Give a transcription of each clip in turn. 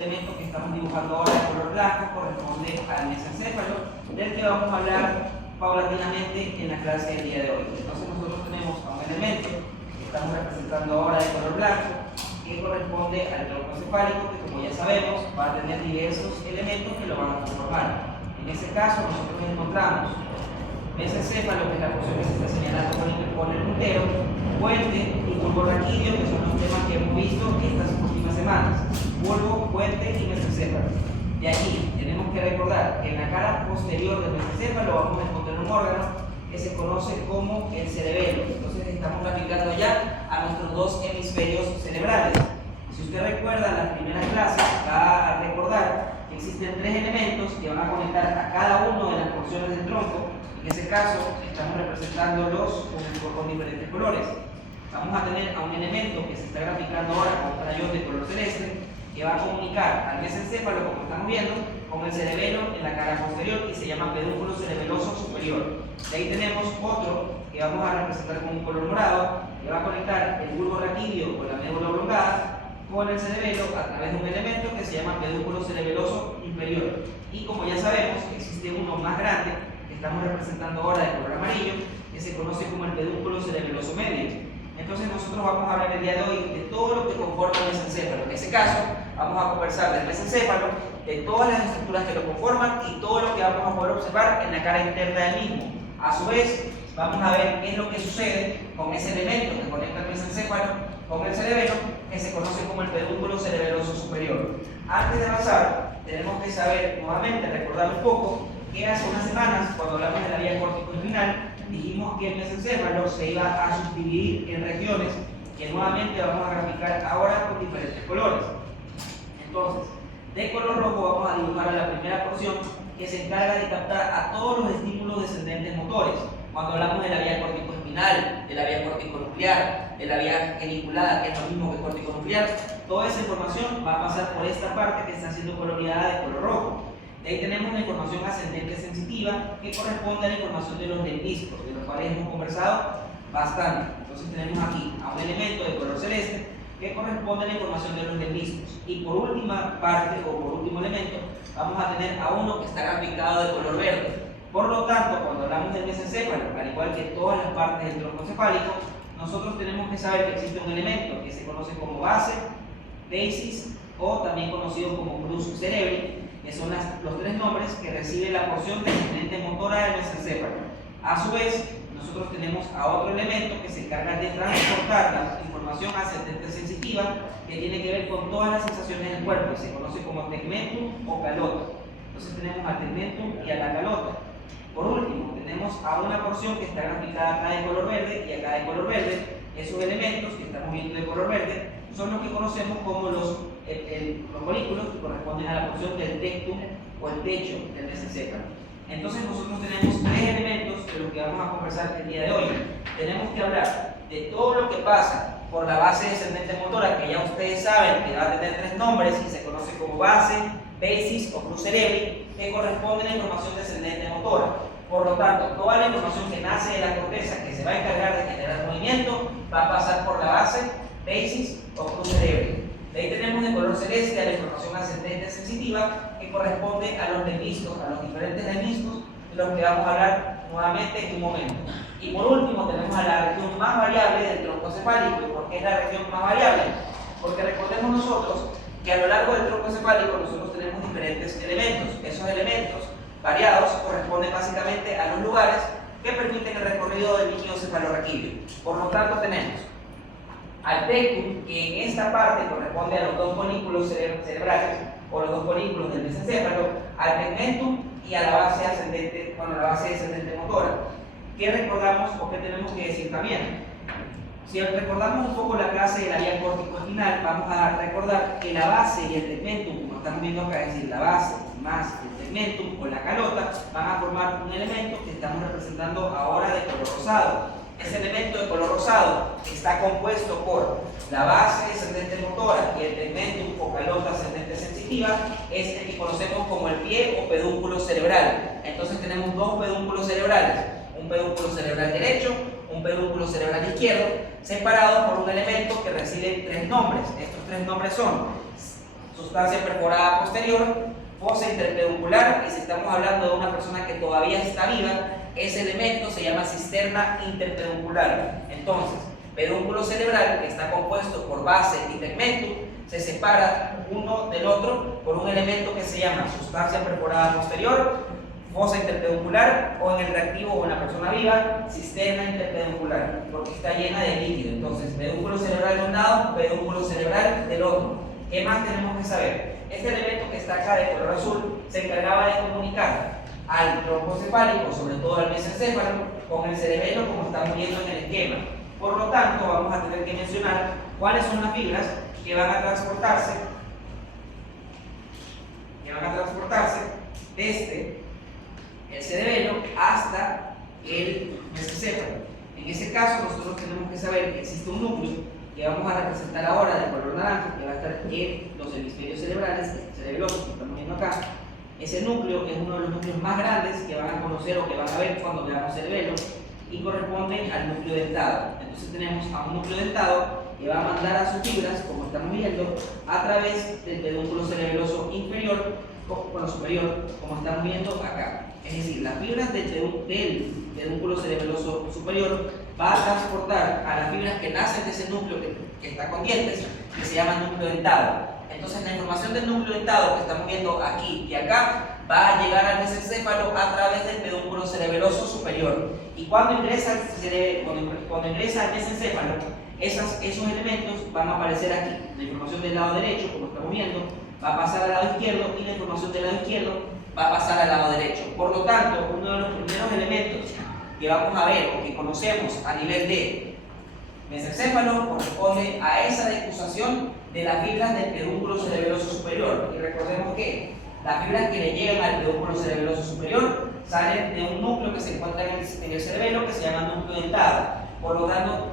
elemento que estamos dibujando ahora de color blanco corresponde al mesencéfalo, del que vamos a hablar paulatinamente en la clase del día de hoy. Entonces nosotros tenemos a un elemento que estamos representando ahora de color blanco que corresponde al tronco cefálico, que como ya sabemos va a tener diversos elementos que lo van a conformar. En ese caso nosotros encontramos mesencéfalo, que es la porción que se está señalando con el puntero, puente y bulbo raquídeo, que son los temas que hemos visto estas últimas semanas. Bulbo, puente y mesencéfalo. De aquí tenemos que recordar que en la cara posterior del mesencéfalo vamos a encontrar un órgano que se conoce como el cerebelo. Entonces estamos graficando ya a nuestros dos hemisferios cerebrales. Si usted recuerda las primeras clases, va a recordar que existen tres elementos que van a conectar a cada uno de las porciones del tronco. En ese caso estamos representándolos con diferentes colores. Vamos a tener a un elemento que se está graficando ahora con un crayón de color celeste, que va a comunicar al mesencéfalo, como estamos viendo, con el cerebelo en la cara posterior y se llama pedúnculo cerebeloso superior. De ahí tenemos otro que vamos a representar con un color morado, que va a conectar el bulbo raquídeo con la médula oblongada con el cerebelo a través de un elemento que se llama pedúnculo cerebeloso inferior. Y como ya sabemos, existe uno más grande que estamos representando ahora de color amarillo, que se conoce como el pedúnculo cerebeloso medio. Entonces nosotros vamos a hablar el día de hoy de todo lo que conforma el mesencéfalo. En ese caso, vamos a conversar del mesencéfalo, de todas las estructuras que lo conforman y todo lo que vamos a poder observar en la cara interna del mismo. A su vez, vamos a ver qué es lo que sucede con ese elemento que conecta el mesencéfalo con el cerebelo, que se conoce como el pedúnculo cerebeloso superior. Antes de avanzar, tenemos que saber nuevamente, recordar un poco, que hace unas semanas, cuando hablamos de la vía córtico-espinal, dijimos que el mesencéfalo se iba a subdividir en regiones que nuevamente vamos a graficar ahora con diferentes colores. Entonces, de color rojo vamos a dibujar a la primera porción que se encarga de captar a todos los estímulos descendentes motores. Cuando hablamos de la vía córtico-espinal, de la vía córtico-nuclear, de la vía geniculada, que es lo mismo que córtico-nuclear, toda esa información va a pasar por esta parte que está siendo coloreada de color rojo. De ahí tenemos la información ascendente sensitiva, que corresponde a la información de los lemniscos, de los cuales hemos conversado bastante. Entonces tenemos aquí a un elemento de color celeste que corresponde a la información de los lemniscos. Y por última parte, o por último elemento, vamos a tener a uno que está graficado de color verde. Por lo tanto, cuando hablamos del mesencéfalo, al igual que todas las partes del tronco cefálico, nosotros tenemos que saber que existe un elemento que se conoce como base, basis o también conocido como crus cerebri, que son los tres nombres que recibe la porción descendente motora del mesencéfalo. A su vez, nosotros tenemos a otro elemento que se encarga de transportar la información ascendente sensitiva, que tiene que ver con todas las sensaciones del cuerpo, y se conoce como tegmentum o calota. Entonces tenemos al tegmentum y a la calota. Por último, tenemos a una porción que está graficada acá de color verde y acá de color verde. Esos elementos que estamos viendo de color verde son los que conocemos como los folículos, que corresponden a la porción del tectum o el techo del mesencéfalo. Entonces nosotros tenemos tres elementos de los que vamos a conversar el día de hoy. Tenemos que hablar de todo lo que pasa por la base descendente motora, que ya ustedes saben que va a tener tres nombres y se conoce como base, basis o crus cerebri, que corresponde a la información descendente motora. Por lo tanto, toda la información que nace de la corteza, que se va a encargar de generar movimiento, va a pasar por la base, basis o crus cerebri. De ahí tenemos de color celeste a la información ascendente sensitiva, que corresponde a los lemniscos, a los diferentes lemniscos, de los que vamos a hablar nuevamente en un momento. Y por último tenemos a la región más variable del tronco cefálico. ¿Y por qué es la región más variable? Porque recordemos nosotros que a lo largo del tronco cefálico nosotros tenemos diferentes elementos. Esos elementos variados corresponden básicamente a los lugares que permiten el recorrido del líquido cefalorraquídeo. Por lo tanto tenemos al tectum, que en esta parte corresponde a los dos folículos cerebrales o los dos folículos del mesencéfalo, al tegmentum y a la base ascendente, la base descendente motora. ¿Qué recordamos o qué tenemos que decir también? Si recordamos un poco la clase de la vía córtico-espinal, vamos a recordar que la base y el tegmentum, como estamos viendo acá, es decir, la base más el tegmentum o la calota, van a formar un elemento que estamos representando ahora de color rosado. Ese elemento de color rosado está compuesto por la base descendente motora y el tegmentum o calota ascendente sensitiva, es el que conocemos como el pie o pedúnculo cerebral. Entonces tenemos dos pedúnculos cerebrales, un pedúnculo cerebral derecho, un pedúnculo cerebral izquierdo, separados por un elemento que recibe tres nombres. Estos tres nombres son sustancia perforada posterior, fosa interpeduncular, y si estamos hablando de una persona que todavía está viva, ese elemento se llama cisterna interpeduncular. Entonces, pedúnculo cerebral, que está compuesto por base y tegmentum, se separa uno del otro por un elemento que se llama sustancia perforada posterior, fosa interpeduncular, o en el reactivo o en la persona viva, cisterna interpeduncular, porque está llena de líquido. Entonces, pedúnculo cerebral de un lado, pedúnculo cerebral del otro. ¿Qué más tenemos que saber? Este elemento que está acá de color azul se encargaba de comunicar al tronco cefálico, sobre todo al mesencéfalo, con el cerebelo, como estamos viendo en el esquema. Por lo tanto, vamos a tener que mencionar cuáles son las fibras que van a transportarse desde el cerebelo hasta el mesencéfalo. En ese caso, nosotros tenemos que saber que existe un núcleo que vamos a representar ahora de color naranja, que va a estar en los hemisferios cerebrales, cerebelosos que estamos viendo acá. Ese núcleo es uno de los núcleos más grandes que van a conocer o que van a ver cuando veamos cerebelo, y corresponde al núcleo dentado. Entonces tenemos a un núcleo dentado que va a mandar a sus fibras, como estamos viendo, a través del pedúnculo cerebeloso inferior, superior, como estamos viendo acá. Es decir, las fibras del pedúnculo cerebeloso superior va a transportar a las fibras que nacen de ese núcleo que está con dientes, que se llama núcleo dentado. Entonces la información del núcleo dentado que estamos viendo aquí y acá va a llegar al mesencéfalo a través del pedúnculo cerebeloso superior. Y cuando ingresa al mesencéfalo, esos elementos van a aparecer aquí. La información del lado derecho, como estamos viendo, va a pasar al lado izquierdo, y la información del lado izquierdo va a pasar al lado derecho. Por lo tanto, uno de los primeros elementos que vamos a ver o que conocemos a nivel de mesencéfalo corresponde a esa decusación de las fibras del pedúnculo cerebeloso superior. Y recordemos que las fibras que le llegan al pedúnculo cerebeloso superior salen de un núcleo que se encuentra en el cerebelo, que se llama núcleo dentado. Por lo tanto,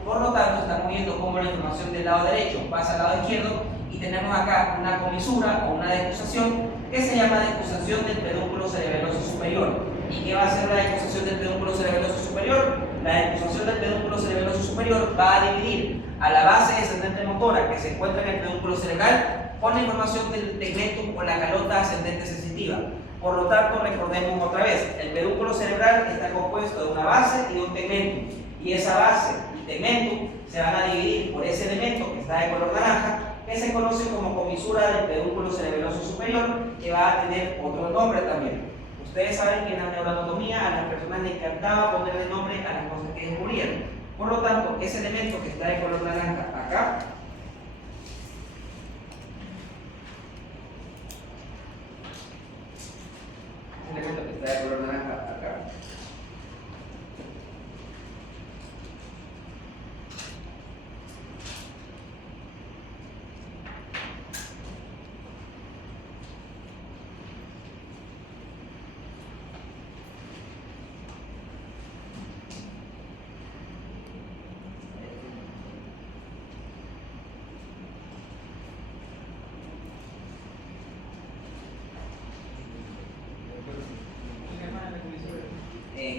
estamos viendo cómo la información del lado derecho pasa al lado izquierdo, y tenemos acá una comisura o una decusación que se llama decusación del pedúnculo cerebeloso superior. ¿Y qué va a hacer la decusación del pedúnculo cerebeloso superior? La decusación del pedúnculo cerebeloso superior va a dividir a la base descendente motora que se encuentra en el pedúnculo cerebral con la información del tegmentum o la calota ascendente sensitiva. Por lo tanto, recordemos otra vez, el pedúnculo cerebral está compuesto de una base y de un tegmentum, y esa base y tegmentum se van a dividir por ese elemento que está de color naranja, que se conoce como comisura del pedúnculo cerebeloso superior, que va a tener otro nombre también. Ustedes saben que en la neuroanatomía a las personas les encantaba ponerle nombre a las cosas que descubrían. Por lo tanto, ese elemento que está de color naranja acá,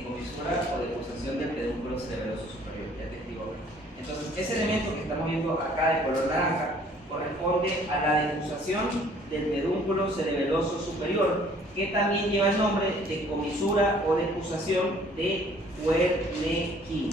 comisura o decusación del pedúnculo cerebeloso superior, ya te digo. Entonces, ese elemento que estamos viendo acá de color naranja corresponde a la decusación del pedúnculo cerebeloso superior, que también lleva el nombre de comisura o decusación de Wernicke.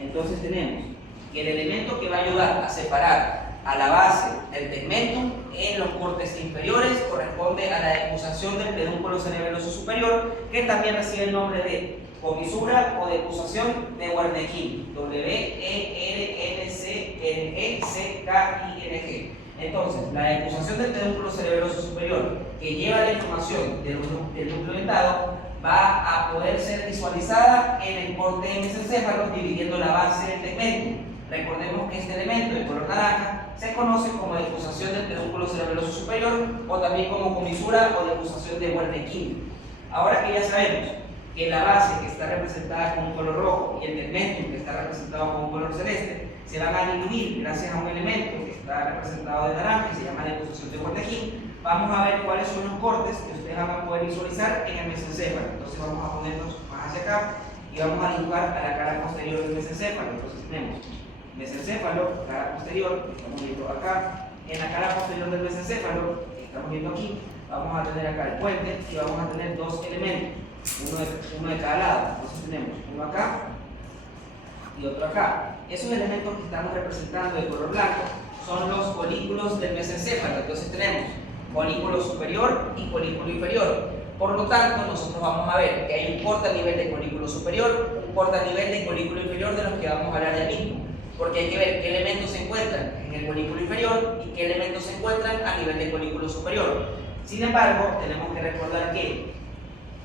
Entonces tenemos que el elemento que va a ayudar a separar a la base del tegmentum en los cortes inferiores corresponde a la decusación del pedúnculo cerebeloso superior, que también recibe el nombre de comisura o decusación de Wernicke, W-E-R-N-C-N-E-C-K-I-N-G. Entonces, la decusación del pedúnculo cerebeloso superior, que lleva la información del núcleo dentado, va a poder ser visualizada en el corte de mesencéfalo, dividiendo la base del tegmentum. Recordemos que este elemento de color naranja se conoce como decusación del pedúnculo cerebeloso superior, o también como comisura o decusación de Wernicke. Ahora que ya sabemos que la base, que está representada con un color rojo, y el tegmentum, que está representado con un color celeste, se van a dividir gracias a un elemento que está representado de naranja y se llama decusación de Wernicke, vamos a ver cuáles son los cortes que ustedes van a poder visualizar en el mesencéfalo. Entonces vamos a ponernos más hacia acá y vamos a dibujar a la cara posterior del mesencéfalo. Entonces tenemos mesencéfalo, cara posterior, que estamos viendo acá. En la cara posterior del mesencéfalo estamos viendo aquí, vamos a tener acá el puente y vamos a tener dos elementos, uno de cada lado. Entonces tenemos uno acá y otro acá. Esos elementos que estamos representando de color blanco son los folículos del mesencéfalo. Entonces tenemos folículo superior y folículo inferior. Por lo tanto, nosotros vamos a ver que hay un corte a nivel de folículo superior, un corte a nivel de folículo inferior, de los que vamos a hablar ya mismo. Porque hay que ver qué elementos se encuentran en el folículo inferior y qué elementos se encuentran a nivel del folículo superior. Sin embargo, tenemos que recordar que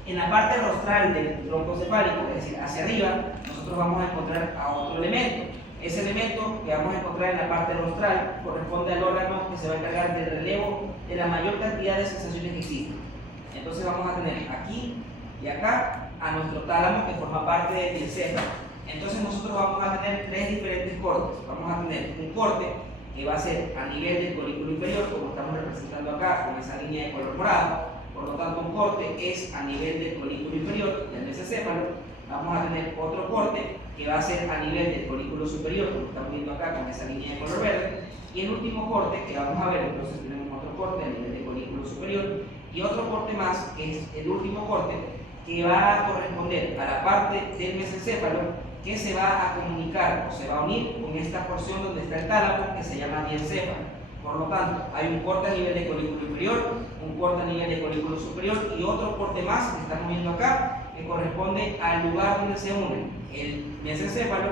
en la parte rostral del tronco cefálico, es decir, hacia arriba, nosotros vamos a encontrar a otro elemento. Ese elemento que vamos a encontrar en la parte rostral corresponde al órgano que se va a encargar del relevo de la mayor cantidad de sensaciones que existen. Entonces vamos a tener aquí y acá a nuestro tálamo, que forma parte del encéfalo. Entonces nosotros vamos a tener tres diferentes cortes. Vamos a tener un corte que va a ser a nivel del folículo inferior, como estamos representando acá con esa línea de color morado. Por lo tanto, un corte es a nivel del folículo inferior del mesencéfalo. Vamos a tener otro corte que va a ser a nivel del folículo superior, como estamos viendo acá con esa línea de color verde. Y el último corte que vamos a ver, entonces tenemos otro corte a nivel del folículo superior y otro corte más, que es el último corte, que va a corresponder a la parte del mesencéfalo que se va a comunicar o se va a unir con esta porción donde está el tálamo, que se llama diencéfalo. Por lo tanto, hay un corte a nivel de folículo inferior, un corte a nivel de folículo superior y otro corte más que estamos viendo acá, que corresponde al lugar donde se une el mesencéfalo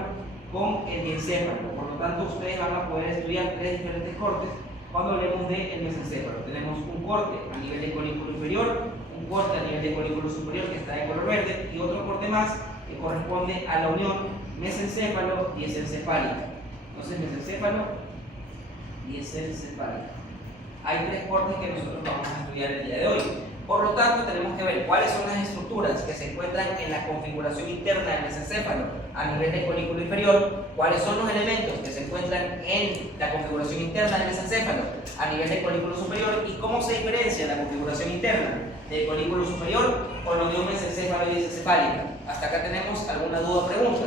con el diencéfalo. Por lo tanto, ustedes van a poder estudiar tres diferentes cortes cuando hablemos del mesencéfalo. Tenemos un corte a nivel de folículo inferior, un corte a nivel de folículo superior que está de color verde y otro corte más que corresponde a la unión mesencéfalo-diencefálica. Entonces, mesencéfalo, diencefálica. Hay tres cortes que nosotros vamos a estudiar el día de hoy. Por lo tanto, tenemos que ver cuáles son las estructuras que se encuentran en la configuración interna del mesencéfalo a nivel del folículo inferior, cuáles son los elementos que se encuentran en la configuración interna del mesencéfalo a nivel del folículo superior y cómo se diferencia la configuración interna del folículo superior con la unión mesencéfalo y diencefálica. Hasta acá tenemos alguna duda o pregunta.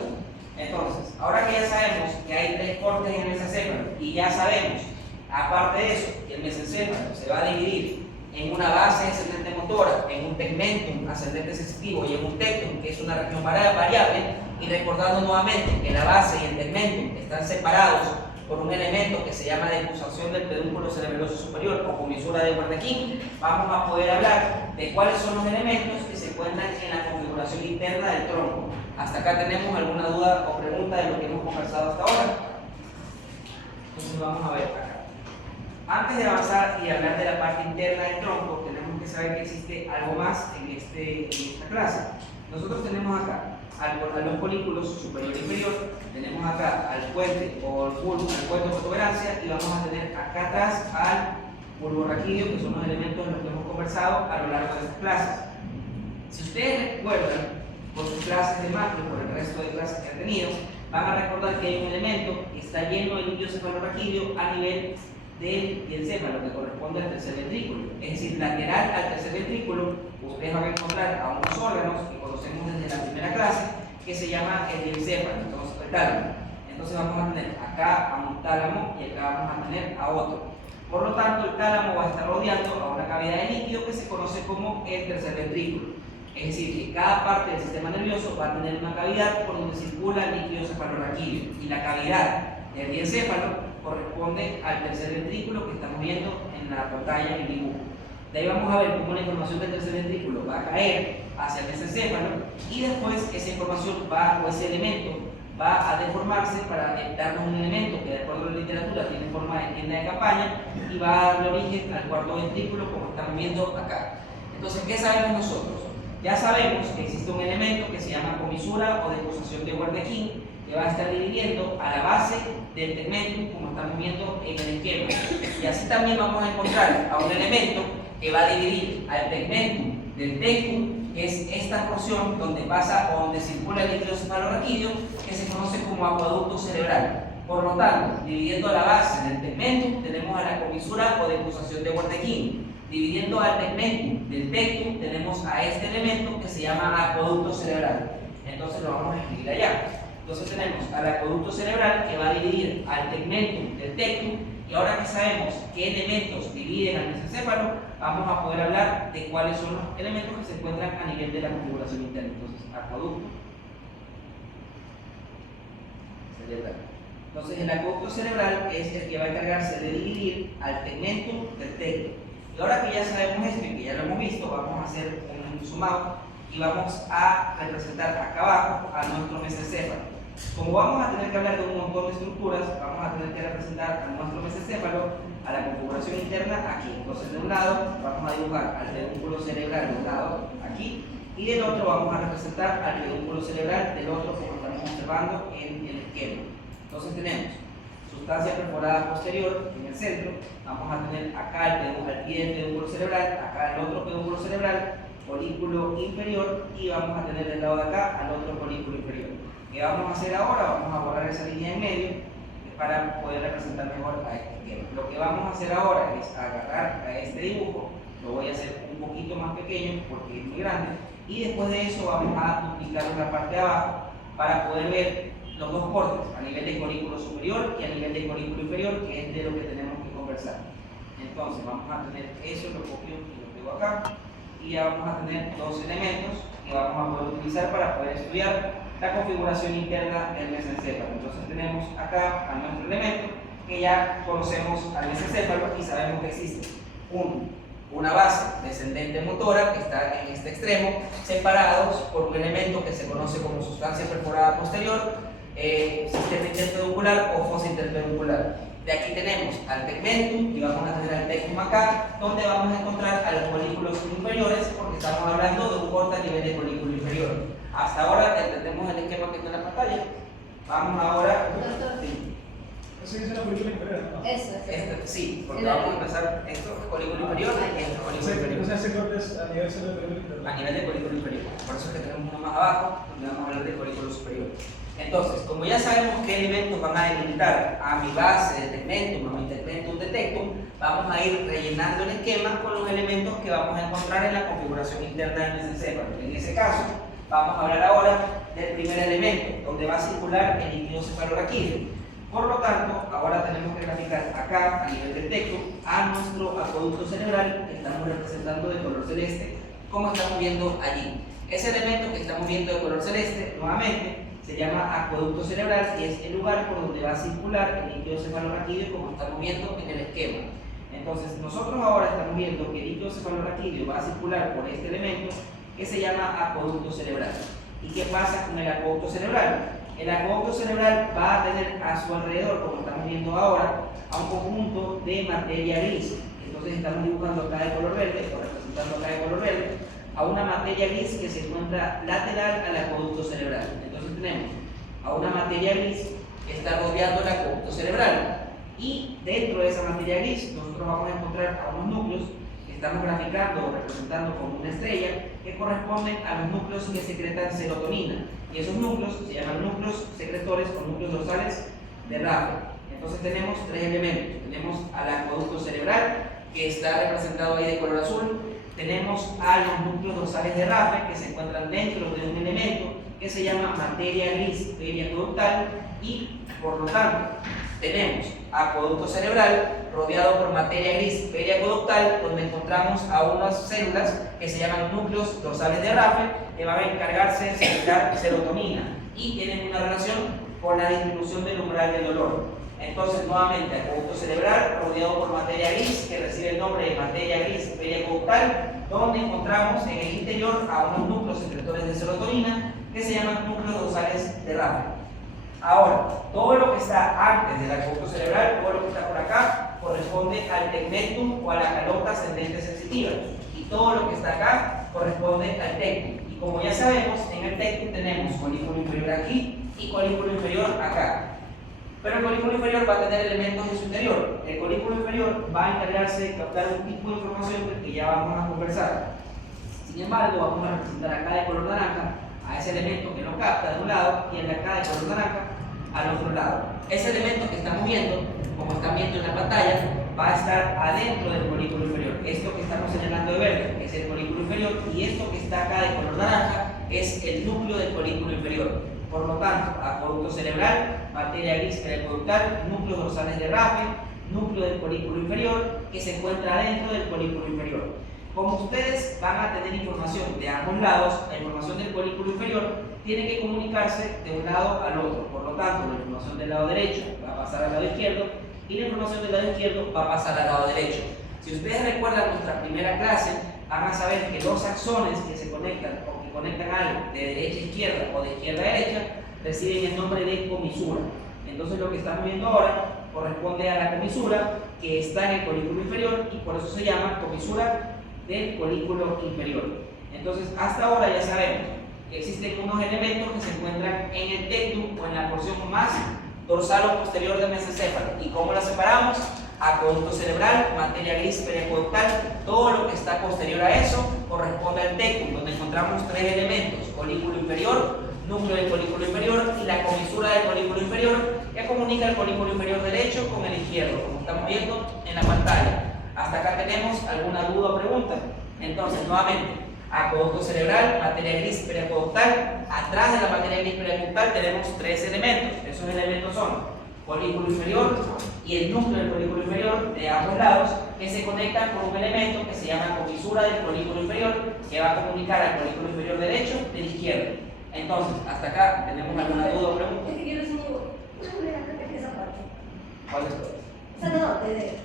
Entonces, ahora que ya sabemos que hay tres cortes en el mesencéfalo y ya sabemos, aparte de eso, que el mesencéfalo se va a dividir en una base descendente motora, en un tegmentum ascendente sensitivo y en un tectum, que es una región variable, y recordando nuevamente que la base y el tegmentum están separados por un elemento que se llama decusación del pedúnculo cerebeloso superior o comisura de Wernicke, vamos a poder hablar de cuáles son los elementos que se encuentran en la configuración interna del tronco. ¿Hasta acá tenemos alguna duda o pregunta de lo que hemos conversado hasta ahora? Entonces vamos a ver acá. Antes de avanzar y hablar de la parte interna del tronco, tenemos que saber que existe algo más en esta clase. Nosotros tenemos acá a los folículos superior e inferior, tenemos acá al puente o al bulbo, al puente de protuberancia, y vamos a tener acá atrás al bulbo raquídeo, que son los elementos de los que hemos conversado a lo largo de estas clases. Si ustedes recuerdan por sus clases de macro, por el resto de clases que han tenido, van a recordar que hay un elemento que está lleno de líquido cefalorraquídeo a nivel del encéfalo, que corresponde al tercer ventrículo, es decir, lateral al tercer ventrículo. Ustedes van a encontrar a unos órganos que conocemos desde la primera clase que se llama el diencéfalo, entonces el tálamo. Entonces vamos a tener acá a un tálamo y acá vamos a tener a otro. Por lo tanto, el tálamo va a estar rodeando a una cavidad de líquido que se conoce como el tercer ventrículo. Es decir, que cada parte del sistema nervioso va a tener una cavidad por donde circula el líquido cefalorraquídeo, y la cavidad del diencéfalo corresponde al tercer ventrículo que estamos viendo en la pantalla en el dibujo. De ahí vamos a ver cómo la información del tercer ventrículo va a caer hacia el mesencéfalo y después esa información o ese elemento va a deformarse para darnos un elemento que de acuerdo a la literatura tiene forma de tienda de campaña y va a dar origen al cuarto ventrículo, como estamos viendo acá. Entonces, ¿qué sabemos nosotros? Ya sabemos que existe un elemento que se llama comisura o decusación de Wernicke, que va a estar dividiendo a la base del tegmentum, como estamos viendo en el esquema. Y así también vamos a encontrar a un elemento que va a dividir al tegmentum del tectum, que es esta porción donde pasa o donde circula el líquido cefalorraquídeo, que se conoce como acueducto cerebral. Por lo tanto, dividiendo a la base del tegmentum, tenemos a la comisura o decusación de Wernicke. Dividiendo al tegmentum del tectum, tenemos a este elemento que se llama acueducto cerebral. Entonces lo vamos a escribir allá. Entonces tenemos al acueducto cerebral que va a dividir al tegmentum del tectum Y ahora que sabemos qué elementos dividen al mesencéfalo, vamos a poder hablar de cuáles son los elementos que se encuentran a nivel de la configuración interna. Entonces, acueducto cerebral. Entonces, el acueducto cerebral es el que va a encargarse de dividir al tegmentum del tecto. Y ahora que ya sabemos esto y que ya lo hemos visto, vamos a hacer un sumado y vamos a representar acá abajo a nuestro mesencéfalo. Como vamos a tener que hablar de un montón de estructuras, vamos a tener que representar a nuestro mesencéfalo, a la configuración interna aquí. Entonces, de un lado vamos a dibujar al pedúnculo cerebral de un lado aquí, y del otro vamos a representar al pedúnculo cerebral del otro, como estamos observando en el esquema. Entonces tenemos sustancia perforada posterior en el centro, vamos a tener acá al pie del pedúnculo cerebral, acá el otro pedúnculo cerebral, folículo inferior, y vamos a tener del lado de acá al otro folículo inferior. ¿Qué vamos a hacer ahora? Vamos a borrar esa línea en medio para poder representar mejor a este esquema. Lo que vamos a hacer ahora es agarrar a este dibujo, lo voy a hacer un poquito más pequeño porque es muy grande, y después de eso vamos a duplicar la parte de abajo para poder ver los dos cortes, a nivel de colículo superior y a nivel de colículo inferior, que es de lo que tenemos que conversar. Entonces vamos a tener eso, lo copio y lo pego acá, y ya vamos a tener dos elementos que vamos a poder utilizar para poder estudiar la configuración interna del mesencéfalo. Entonces tenemos acá a nuestro elemento que ya conocemos al mesencéfalo y sabemos que existe una base descendente motora que está en este extremo, separados por un elemento que se conoce como sustancia perforada posterior, sistema interpeduncular o fosa interpeduncular. De aquí tenemos al tegmentum y vamos a tener al tectum acá, donde vamos a encontrar a los folículos inferiores, porque estamos hablando de un corte a nivel de folículo inferior. Hasta ahora entendemos el esquema que está en la pantalla. Vamos ahora. Sí. Eso dice la folículo inferior, ¿no? Eso. Sí, porque vamos a empezar esto es folículo inferior y esto es folículo inferior. O sea, ese corte es a nivel solo de folículo inferior. A nivel de folículo inferior. Por eso es que tenemos uno más abajo, donde vamos a hablar de folículo superior. Entonces, como ya sabemos qué elementos van a delimitar a mi base de tegmentum, a mi tegmentum de tectum, vamos a ir rellenando el esquema con los elementos que vamos a encontrar en la configuración interna del mesencéfalo. En ese caso, vamos a hablar ahora del primer elemento, donde va a circular el líquido cefalorraquídeo. Por lo tanto, ahora tenemos que graficar acá, a nivel del tectum, a nuestro acueducto cerebral, que estamos representando de color celeste, como estamos viendo allí. Ese elemento que estamos viendo de color celeste, nuevamente, se llama acueducto cerebral y es el lugar por donde va a circular el líquido cefalorraquídeo, como estamos viendo en el esquema. Entonces, nosotros ahora estamos viendo que el líquido cefalorraquídeo va a circular por este elemento que se llama acueducto cerebral. ¿Y qué pasa con el acueducto cerebral? El acueducto cerebral va a tener a su alrededor, como estamos viendo ahora, a un conjunto de materia gris. Entonces estamos dibujando acá de color verde, o representando acá de color verde, a una materia gris que se encuentra lateral al acueducto cerebral. Entonces tenemos a una materia gris que está rodeando el acueducto cerebral. Y dentro de esa materia gris nosotros vamos a encontrar a unos núcleos que estamos graficando o representando como una estrella, que corresponden a los núcleos que secretan serotonina. Y esos núcleos se llaman núcleos secretores o núcleos dorsales de Raffer. Entonces tenemos tres elementos. Tenemos al acueducto cerebral, que está representado ahí de color azul. Tenemos a los núcleos dorsales de Raffer, que se encuentran dentro de un elemento que se llama materia gris periacueductal, y por lo tanto tenemos acueducto cerebral rodeado por materia gris periacueductal, donde encontramos a unas células que se llaman núcleos dorsales de Raffer, que van a encargarse de secretar serotonina y tienen una relación con la disminución del umbral del dolor. Entonces, nuevamente, acueducto cerebral rodeado por materia gris, que recibe el nombre de materia gris periacueductal, donde encontramos en el interior a unos núcleos secretores de serotonina que se llaman núcleos dorsales de Raffer. Ahora, todo lo que está antes del acueducto cerebral, todo lo que está por acá, corresponde al tegmentum o a la calota ascendente sensitiva, y todo lo que está acá corresponde al tectum. Y como ya sabemos, en el tectum tenemos colículo inferior aquí y colículo inferior acá. Pero el colículo inferior va a tener elementos en su interior. El colículo inferior va a encargarse de captar un tipo de información que ya vamos a conversar. Sin embargo, vamos a representar acá de color naranja a ese elemento que lo capta de un lado y el de acá de color naranja al otro lado. Ese elemento que estamos viendo, como están viendo en la pantalla, va a estar adentro del colículo inferior. Esto que estamos señalando de verde es el colículo inferior, y esto que está acá de color naranja es el núcleo del colículo inferior. Por lo tanto, acueducto cerebral, materia gris periacueductal, núcleos dorsales de Raffer, núcleo del folículo inferior, que se encuentra dentro del folículo inferior. Como ustedes van a tener información de ambos lados, la información del folículo inferior tiene que comunicarse de un lado al otro. Por lo tanto, la información del lado derecho va a pasar al lado izquierdo y la información del lado izquierdo va a pasar al lado derecho. Si ustedes recuerdan nuestra primera clase, van a saber que los axones que se conectan o que conectan algo de derecha a izquierda o de izquierda a derecha reciben el nombre de comisura. Entonces lo que estamos viendo ahora corresponde a la comisura que está en el folículo inferior y por eso se llama comisura del folículo inferior. Entonces hasta ahora ya sabemos que existen unos elementos que se encuentran en el tectum o en la porción más dorsal o posterior del mesencéfalo. ¿Y cómo la separamos? Acueducto cerebral, materia gris periacueductal, todo lo que está posterior a eso corresponde al tectum, donde encontramos tres elementos: folículo inferior, núcleo del folículo inferior y la comisura del folículo inferior, que comunica el folículo inferior derecho con el izquierdo, como estamos viendo en la pantalla. ¿Hasta acá tenemos alguna duda o pregunta? Entonces, nuevamente, acueducto cerebral, materia gris periacueductal. Atrás de la materia gris periacueductal tenemos tres elementos. Esos elementos son folículo inferior y el núcleo del folículo inferior de ambos lados, que se conectan con un elemento que se llama comisura del folículo inferior, que va a comunicar al folículo inferior derecho del izquierdo. Entonces, hasta acá, ¿tenemos alguna duda o pregunta? Es que yo no sé esa parte. ¿Cuál es? Esa no, de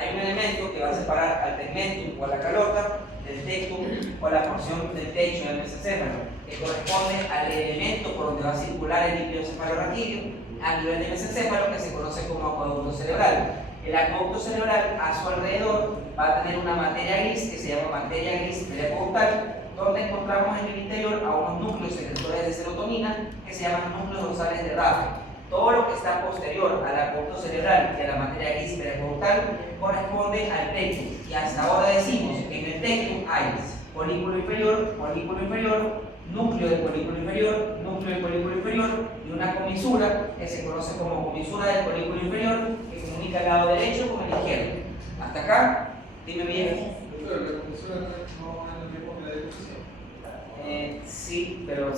Hay un elemento que va a separar al tegmentum o a la calota del tectum o la porción del techo del mesencéfalo, que corresponde al elemento por donde va a circular el líquido cefalorraquídeo a nivel del mesencéfalo, que se conoce como acueducto cerebral. El acueducto cerebral a su alrededor va a tener una materia gris que se llama materia gris periacueductal, donde encontramos en el interior a unos núcleos secretores de serotonina que se llaman núcleos dorsales de Rafe. Todo lo que está posterior al acueducto cerebral y a la materia gris periacueductal corresponde al tectum. Y hasta ahora decimos que en el tectum hay folículo inferior, núcleo del folículo inferior, núcleo del folículo inferior y una comisura que se conoce como comisura del folículo inferior, que comunica el lado derecho con el izquierdo. Hasta acá, dime bien. Pero la comisura no es el mismo que la disposición. Sí, pero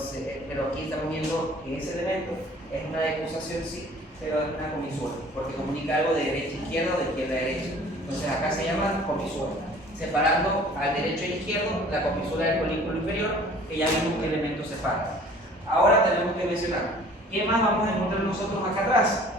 aquí estamos viendo que ese elemento es una decusación, sí, pero es una comisura, porque comunica algo de derecha a izquierda o de izquierda a derecha. Entonces acá se llama comisura, separando al derecho y izquierdo la comisura del folículo inferior, que ya vimos qué elemento separa. Ahora tenemos que mencionar, ¿qué más vamos a encontrar nosotros acá atrás?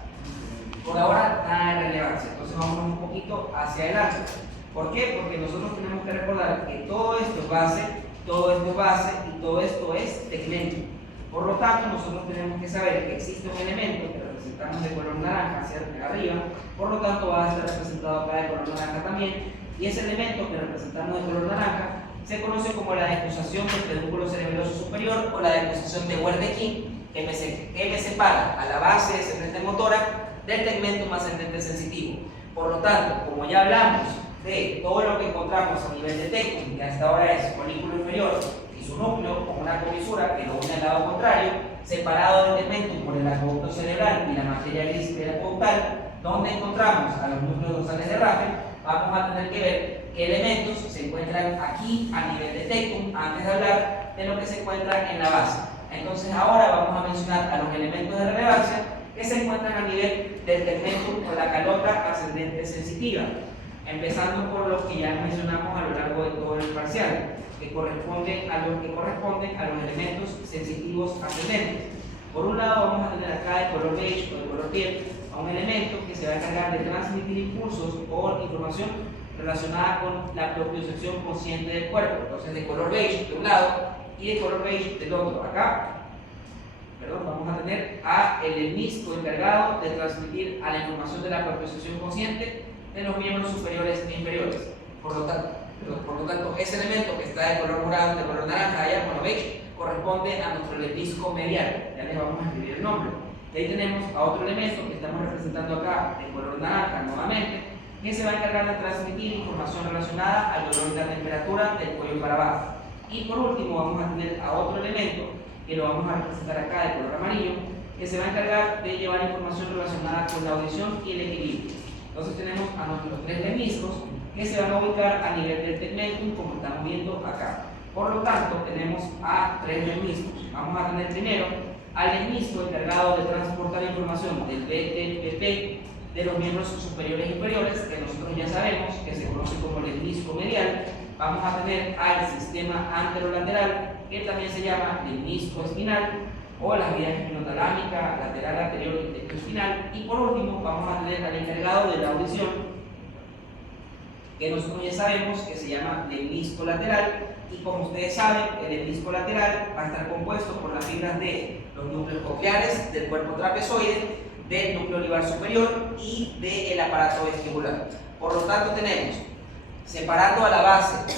Por ahora nada de relevancia, entonces vamos un poquito hacia adelante. ¿Por qué? Porque nosotros tenemos que recordar que todo esto es base, todo esto es base y todo esto es tegmentum. Por lo tanto, nosotros tenemos que saber que existe un elemento que representamos de color naranja hacia arriba, por lo tanto va a estar representado acá de color naranja también, y ese elemento que representamos de color naranja se conoce como la decusación del pedúnculo cerebeloso superior o la decusación de Wernicke, que me separa a la base descendente motora del tegmentum ascendente sensitivo. Por lo tanto, como ya hablamos de todo lo que encontramos a nivel de tectum, que hasta ahora es folículo inferior y su núcleo con una comisura que lo une al lado contrario, separado del tegmentum por el acueducto cerebral y la materia gris periacueductal, donde encontramos a los núcleos dorsales de Rafe, vamos a tener que ver qué elementos se encuentran aquí a nivel de tectum antes de hablar de lo que se encuentra en la base. Entonces ahora vamos a mencionar a los elementos de relevancia que se encuentran a nivel del tegmentum o la calota ascendente sensitiva, empezando por los que ya mencionamos a lo largo de todo el parcial, que corresponden a los elementos sensitivos ascendentes. Por un lado vamos a tener acá de color beige o de color piel a un elemento que se va a encargar de transmitir impulsos o información relacionada con la propiocepción consciente del cuerpo. Entonces de color beige de un lado y de color beige del otro. Acá vamos a tener a el hemisco encargado de transmitir a la información de la propiocepción consciente de los miembros superiores e inferiores. Por lo tanto, ese elemento que está de color morado, de color naranja, allá, bueno, beige, corresponde a nuestro hemisco medial. Ya les vamos a escribir el nombre. Y ahí tenemos a otro elemento que estamos representando acá, de color naranja nuevamente, que se va a encargar de transmitir información relacionada al dolor y la temperatura del cuello para abajo. Y por último, vamos a tener a otro elemento que lo vamos a representar acá de color amarillo, que se va a encargar de llevar información relacionada con la audición y el equilibrio. Entonces tenemos a nuestros tres lemniscos que se van a ubicar a nivel del tegmentum, como estamos viendo acá. Por lo tanto, tenemos a tres lemniscos. Vamos a tener primero al lemnisco encargado de transportar información del BTPP de los miembros superiores e inferiores, que nosotros ya sabemos que se conoce como el lemnisco medial. Vamos a tener al sistema anterolateral, que también se llama lemnisco espinal, o las vías espinotalámica, lateral anterior y espinal. Y por último, vamos a tener al encargado de la audición, que nosotros ya sabemos que se llama lemnisco lateral. Y como ustedes saben, el lemnisco lateral va a estar compuesto por las fibras de los núcleos cocleares, del cuerpo trapezoide, del núcleo olivar superior y del aparato vestibular. Por lo tanto, tenemos, separando a la base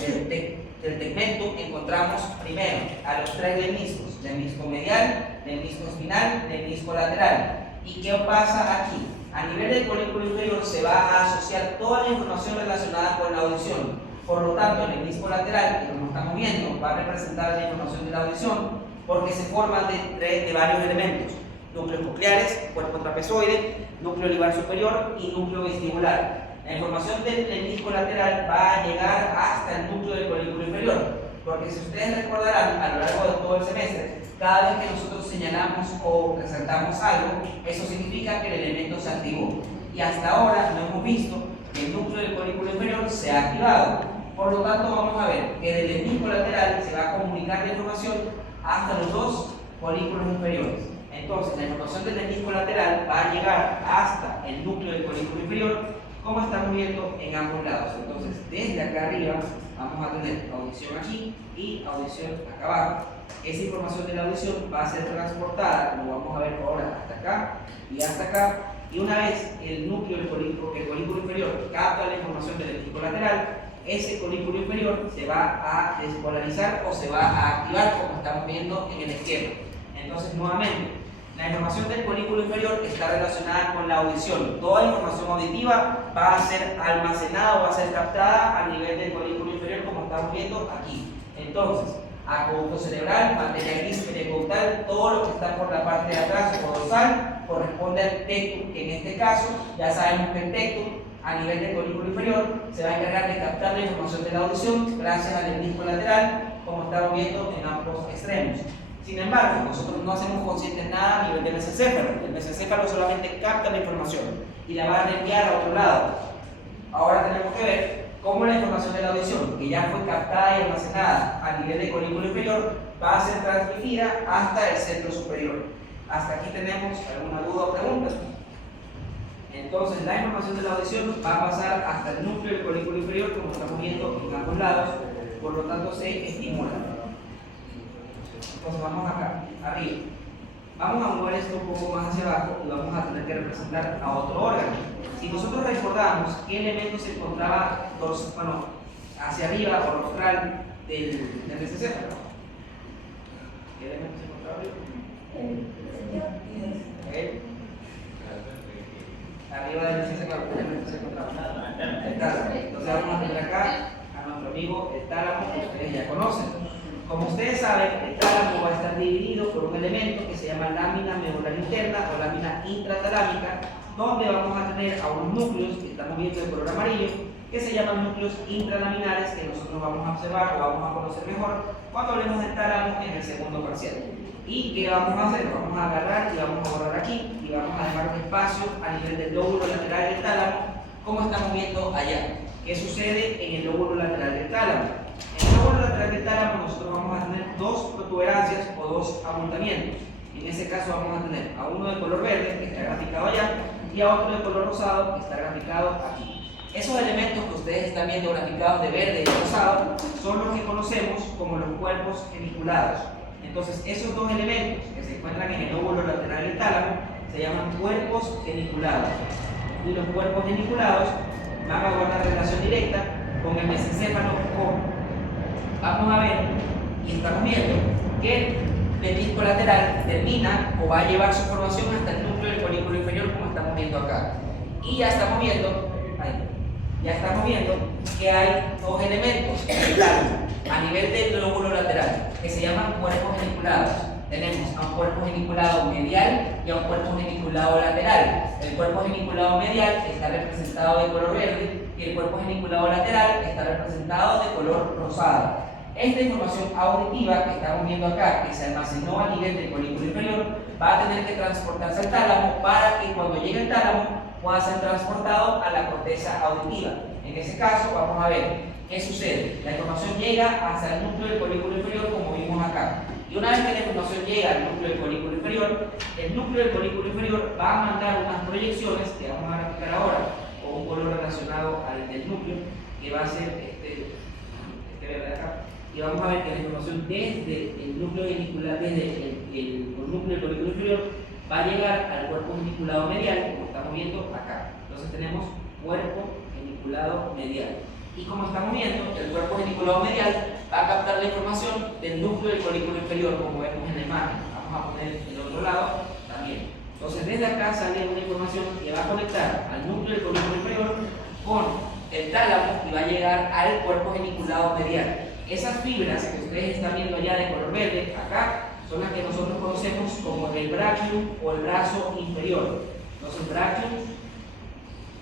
del tegmento, encontramos primero a los tres lemniscos: lemnisco medial, lemnisco espinal, lemnisco lateral. ¿Y qué pasa aquí? A nivel del colículo inferior se va a asociar toda la información relacionada con la audición. Por lo tanto, el lemnisco lateral, que como estamos viendo, va a representar la información de la audición porque se forma de varios elementos: núcleos cocleares, cuerpo trapezoide, núcleo olivar superior y núcleo vestibular. La información del lemnisco lateral va a llegar hasta el núcleo del colículo inferior, porque si ustedes recordarán a lo largo de todo el semestre, cada vez que nosotros señalamos o resaltamos algo, eso significa que el elemento se activó. Y hasta ahora no hemos visto que el núcleo del colículo inferior se ha activado. Por lo tanto, vamos a ver que del lemnisco lateral se va a comunicar la información hasta los dos colículos inferiores. Entonces, la información del lemnisco lateral va a llegar hasta el núcleo del colículo inferior, como estamos viendo en ambos lados. Entonces, desde acá arriba vamos a tener audición aquí y audición acá abajo. Esa información de la audición va a ser transportada, como vamos a ver ahora, hasta acá y hasta acá. Y una vez el núcleo del colículo inferior capta la información del lemnisco lateral, ese colículo inferior se va a despolarizar o se va a activar, como estamos viendo en el esquema. Entonces, nuevamente, la información del colículo inferior está relacionada con la audición. Toda información auditiva va a ser almacenada o va a ser captada a nivel del colículo inferior, como estamos viendo aquí. Entonces, acueducto cerebral, materia gris pericaudal, todo lo que está por la parte de atrás o dorsal corresponde al tectum, que en este caso ya sabemos que el tectum a nivel del colículo inferior se va a encargar de captar la información de la audición gracias al lemnisco lateral, como estamos viendo en ambos extremos. Sin embargo, nosotros no hacemos conscientes nada a nivel del mesencéfalo. El mesencéfalo solamente capta la información y la va a reenviar a otro lado. Ahora tenemos que ver cómo la información de la audición, que ya fue captada y almacenada a nivel del colículo inferior, va a ser transmitida hasta el centro superior. ¿Hasta aquí tenemos alguna duda o pregunta? Entonces, la información de la audición va a pasar hasta el núcleo del colículo inferior, como estamos viendo en ambos lados, por lo tanto se estimula. Entonces vamos acá, arriba. Vamos a mover esto un poco más hacia abajo y vamos a tener que representar a otro órgano. Si nosotros recordamos qué elemento se encontraba hacia arriba o rostral del mesencéfalo, ¿qué elemento se encontraba arriba? Arriba del mesencéfalo, ¿qué elemento se encontraba? El tálamo. Entonces vamos a tener acá a nuestro amigo el tálamo, que ustedes ya conocen. Como ustedes saben, el tálamo va a estar dividido por un elemento que se llama lámina medular interna o lámina intratalámica, donde vamos a tener a unos núcleos que estamos viendo de color amarillo, que se llaman núcleos intralaminares, que nosotros vamos a observar o vamos a conocer mejor cuando hablemos del tálamo en el segundo parcial. ¿Y qué vamos a hacer? Vamos a agarrar y vamos a borrar aquí y vamos a dejar un espacio a nivel del lóbulo lateral del tálamo, como estamos viendo allá. ¿Qué sucede en el lóbulo lateral del tálamo? En el lóbulo lateral del tálamo nosotros vamos a tener dos protuberancias o dos abultamientos. En ese caso vamos a tener a uno de color verde, que está graficado allá, y a otro de color rosado, que está graficado aquí. Esos elementos que ustedes están viendo graficados de verde y rosado son los que conocemos como los cuerpos geniculados. Entonces, esos dos elementos que se encuentran en el lóbulo lateral del tálamo se llaman cuerpos geniculados. Y los cuerpos geniculados van a guardar relación directa con el mesencéfalo. Vamos a ver y estamos viendo que el lemnisco lateral termina o va a llevar su formación hasta el núcleo del colículo inferior, como estamos viendo acá. Y ya estamos viendo que hay dos elementos a nivel del lóbulo lateral que se llaman cuerpos geniculados. Tenemos a un cuerpo geniculado medial y a un cuerpo geniculado lateral. El cuerpo geniculado medial está representado de color verde y el cuerpo geniculado lateral está representado de color rosado. Esta información auditiva que estamos viendo acá, que se almacenó a nivel del colículo inferior, va a tener que transportarse al tálamo para que cuando llegue al tálamo pueda ser transportado a la corteza auditiva. En ese caso, vamos a ver qué sucede. La información llega hasta el núcleo del folículo inferior, como vimos acá. Y una vez que la información llega al núcleo del folículo inferior, el núcleo del folículo inferior va a mandar unas proyecciones que vamos a graficar ahora, con un color relacionado al del núcleo, que va a ser este verde de acá. Y vamos a ver que la información desde el núcleo genicular, desde el núcleo del folículo inferior, va a llegar al cuerpo geniculado medial, como estamos viendo acá. Entonces tenemos cuerpo geniculado medial. Y como estamos viendo, el cuerpo geniculado medial va a captar la información del núcleo del folículo inferior, como vemos en la imagen. Vamos a poner el otro lado también. Entonces desde acá sale una información que va a conectar al núcleo del folículo inferior con el tálamo y va a llegar al cuerpo geniculado medial. Esas fibras que ustedes están viendo allá de color verde, acá, son las que nosotros conocemos como el brachium o el brazo inferior. Entonces, brachium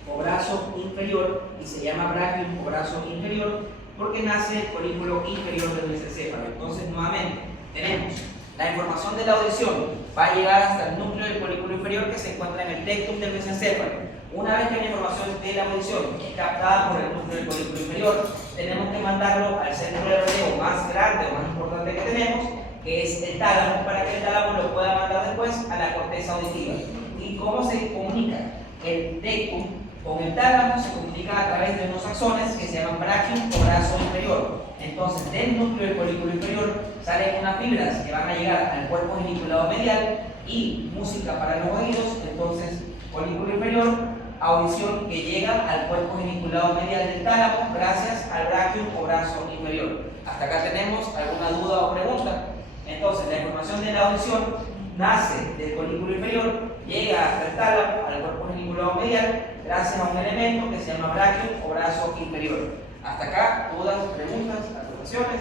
o brazo inferior, y se llama brachium o brazo inferior porque nace el folículo inferior del mesencéfalo. Entonces, nuevamente, tenemos la información de la audición, va a llegar hasta el núcleo del folículo inferior que se encuentra en el tectum del mesencéfalo. Una vez que la información de la audición es captada por el núcleo del folículo inferior, tenemos que mandarlo al centro de rodeo más grande o más importante que tenemos, que es el tálamo, para que el tálamo lo pueda mandar después a la corteza auditiva. ¿Y cómo se comunica? El tectum con el tálamo se comunica a través de unos axones que se llaman brachium o brazo inferior. Entonces, del núcleo del folículo inferior salen unas fibras que van a llegar al cuerpo geniculado medial y música para los oídos. Entonces, folículo inferior, audición que llega al cuerpo geniculado medial del tálamo gracias al brachium o brazo inferior. ¿Hasta acá tenemos alguna duda o pregunta? Entonces, la información de la audición nace del folículo inferior, llega hasta el tálamo, al cuerpo geniculado medial, gracias a un elemento que se llama brachium o brazo inferior. Hasta acá, dudas, preguntas, aclaraciones.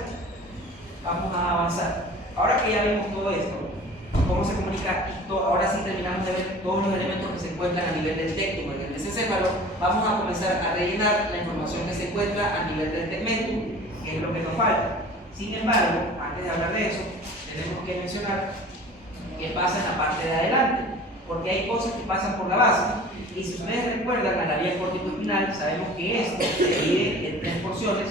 Vamos a avanzar. Ahora que ya vimos todo esto, cómo se comunica esto, ahora sí terminamos de ver todos los elementos que se encuentran a nivel del tectum, en el mesencéfalo, vamos a comenzar a rellenar la información que se encuentra a nivel del tegmentum, que es lo que nos falta. Sin embargo, antes de hablar de eso, tenemos que mencionar qué pasa en la parte de adelante, porque hay cosas que pasan por la base. Y si ustedes recuerdan a la vía córtico-espinal, sabemos que esto se divide en tres porciones,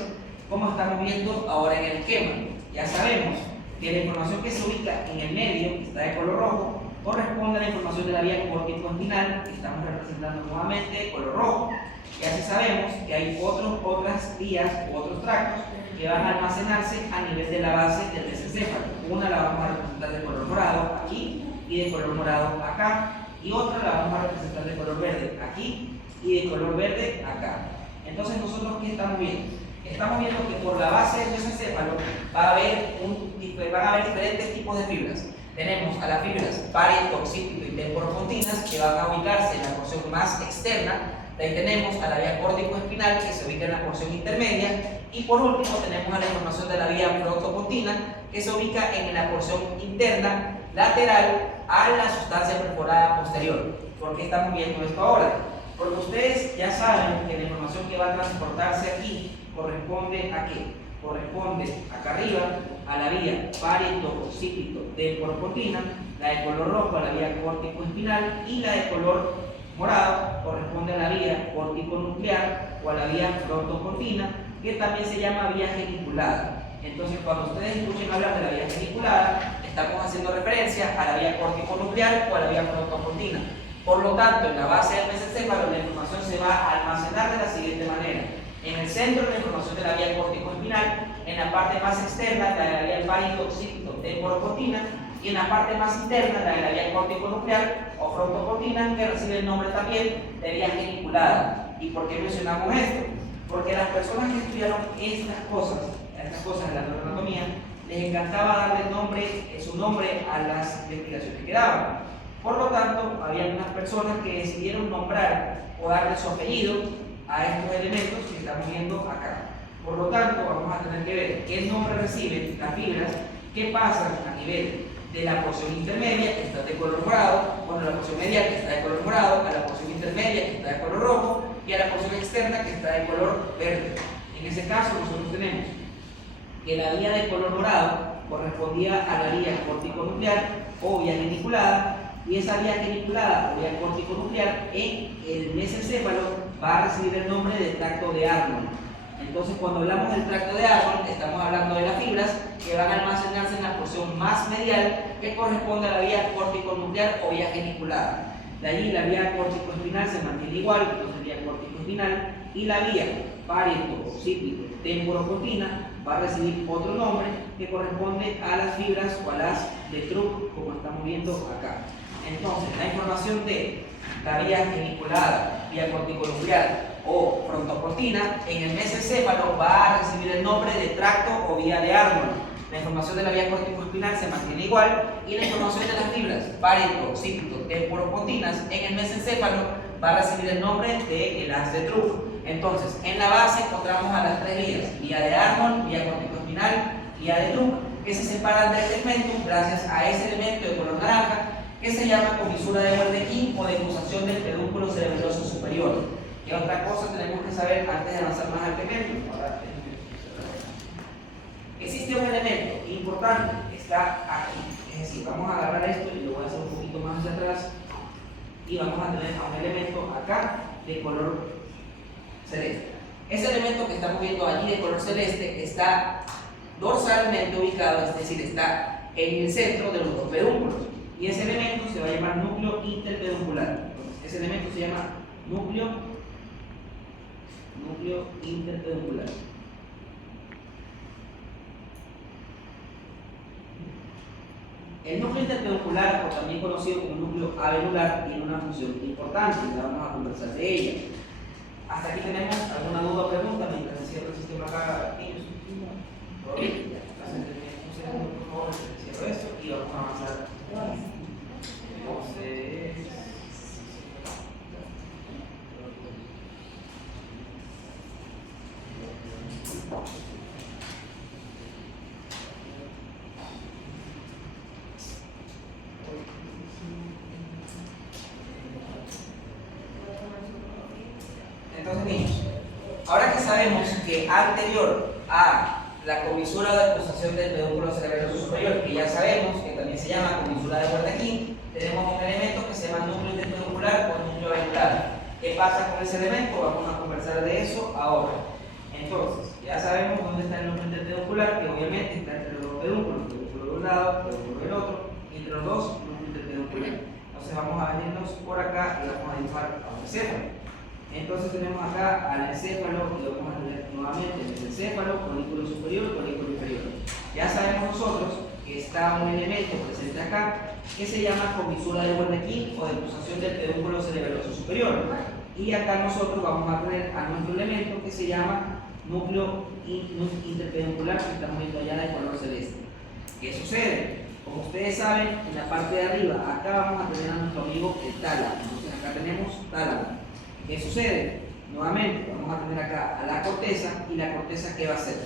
como estamos viendo ahora en el esquema. Ya sabemos que la información que se ubica en el medio, que está de color rojo, corresponde a la información de la vía córtico-espinal, que estamos representando nuevamente de color rojo. Y así sabemos que hay otras vías u otros tractos que van a almacenarse a nivel de la base del mesencéfalo. Una la vamos a representar de color morado aquí y de color morado acá, y otra la vamos a representar de color verde aquí y de color verde acá. Entonces, nosotros ¿qué estamos viendo? Estamos viendo que por la base del mesencéfalo van a haber diferentes tipos de fibras. Tenemos a las fibras parieto, occipito y temporopontinas, que van a ubicarse en la porción más externa. De ahí tenemos a la vía córtico-espinal, que se ubica en la porción intermedia. Y por último tenemos a la información de la vía frontopontina, que se ubica en la porción interna lateral a la sustancia perforada posterior. ¿Por qué estamos viendo esto ahora? Porque ustedes ya saben que la información que va a transportarse aquí corresponde a qué? Corresponde acá arriba a la vía parieto, occipito, temporopontina, la de color rojo a la vía córtico-espinal y la de color morado corresponde a la vía córtico-nuclear o a la vía frontopontina, que también se llama vía geniculada. Entonces, cuando ustedes escuchen hablar de la vía geniculada, estamos haciendo referencia a la vía córtico-nuclear o a la vía frontopontina. Por lo tanto, en la base del mesencéfalo la información se va a almacenar de la siguiente manera. En el centro, la información de la vía córtico-espinal, en la parte más externa, la de la vía parieto, occipito, temporopontina, y en la parte más interna, la de la vía córtico-nuclear o frontopontina, que recibe el nombre también de vía geniculada. ¿Y por qué mencionamos esto? Porque las personas que estudiaron estas cosas de la neuroanatomía, les encantaba darle su nombre a las investigaciones que daban. Por lo tanto, había unas personas que decidieron nombrar o darle su apellido a estos elementos que estamos viendo acá. Por lo tanto, vamos a tener que ver qué nombre reciben las fibras, qué pasan a nivel de la porción intermedia, que está de color morado, la porción medial, que está de color morado, a la porción intermedia, que está de color rojo, y a la porción externa, que está de color verde. En ese caso, nosotros tenemos que la vía de color morado correspondía a la vía córtico-nuclear o vía geniculada, y esa vía geniculada o vía córtico-nuclear en el mesencéfalo va a recibir el nombre de tracto de Arnold. Entonces, cuando hablamos del tracto de Arnold, estamos hablando de las fibras que van a almacenarse en la porción más medial que corresponde a la vía córtico-nuclear o vía geniculada. De allí la vía córtico-espinal se mantiene igual, entonces vía córtico-espinal, y la vía parieto-occipital-temporopontina va a recibir otro nombre que corresponde a las fibras o a las de Trupp, como estamos viendo acá. Entonces, la información de la vía geniculada, vía corticonuclear o frontoportina en el mesencéfalo va a recibir el nombre de tracto o vía de Arnold. La información de la vía corticoespinal se mantiene igual y la información de las fibras parieto, occipito, temporopontinas en el mesencéfalo va a recibir el nombre de las de Trupp. Entonces, en la base encontramos a las tres vías: vía de Arnold, vía corticoespinal, vía de Trupp, que se separan del segmentum gracias a ese elemento de color naranja que se llama comisura de Wernicke o decusación del pedúnculo cerebroso superior. ¿Qué otra cosa tenemos que saber antes de avanzar más al segmentum? Existe un elemento importante que está aquí, es decir, vamos a agarrar esto y lo voy a hacer un poquito más hacia atrás y vamos a tener un elemento acá de color celeste. Ese elemento que estamos viendo allí de color celeste está dorsalmente ubicado, es decir, está en el centro de los dos pedúnculos, y ese elemento se va a llamar núcleo interpeduncular. Entonces, ese elemento se llama núcleo interpeduncular. El núcleo interpeduncular, o también conocido como núcleo avenular, tiene una función importante y ya vamos a conversar de ella. Hasta aquí tenemos alguna duda o pregunta mientras se cierra el sistema acá. ¿Todo bien? Entonces, un segundo, por favor, cierro esto y vamos a avanzar. Entonces, niños, ahora que sabemos que anterior a la comisura de acusación del pedúnculo cerebroso superior, que ya sabemos que también se llama comisura de Wernicke, tenemos un elemento que se llama núcleo interpeduncular o núcleo avenular. ¿Qué pasa con ese elemento? Vamos a conversar de eso ahora. Entonces, ya sabemos dónde está el núcleo interpeduncular, que obviamente está entre los dos pedúnculos, el pedúnculo de un lado, el pedúnculo del otro, y entre los dos, núcleo interpeduncular. Entonces, vamos a venirnos por acá y vamos a dibujar a un encéfalo. Entonces tenemos acá al encéfalo y vamos a tener nuevamente el encéfalo, colículo superior, colículo inferior. Ya sabemos nosotros que está un elemento presente acá que se llama comisura de Wernicke o decusación del pedúnculo cerebroso superior. Y acá nosotros vamos a tener a nuestro elemento que se llama núcleo interpeduncular, que estamos viendo allá de color celeste. ¿Qué sucede? Como ustedes saben, en la parte de arriba, acá vamos a tener a nuestro amigo el tálamo. Entonces acá tenemos tálamo. ¿Qué sucede? Nuevamente, vamos a tener acá a la corteza, y la corteza, ¿qué va a hacer?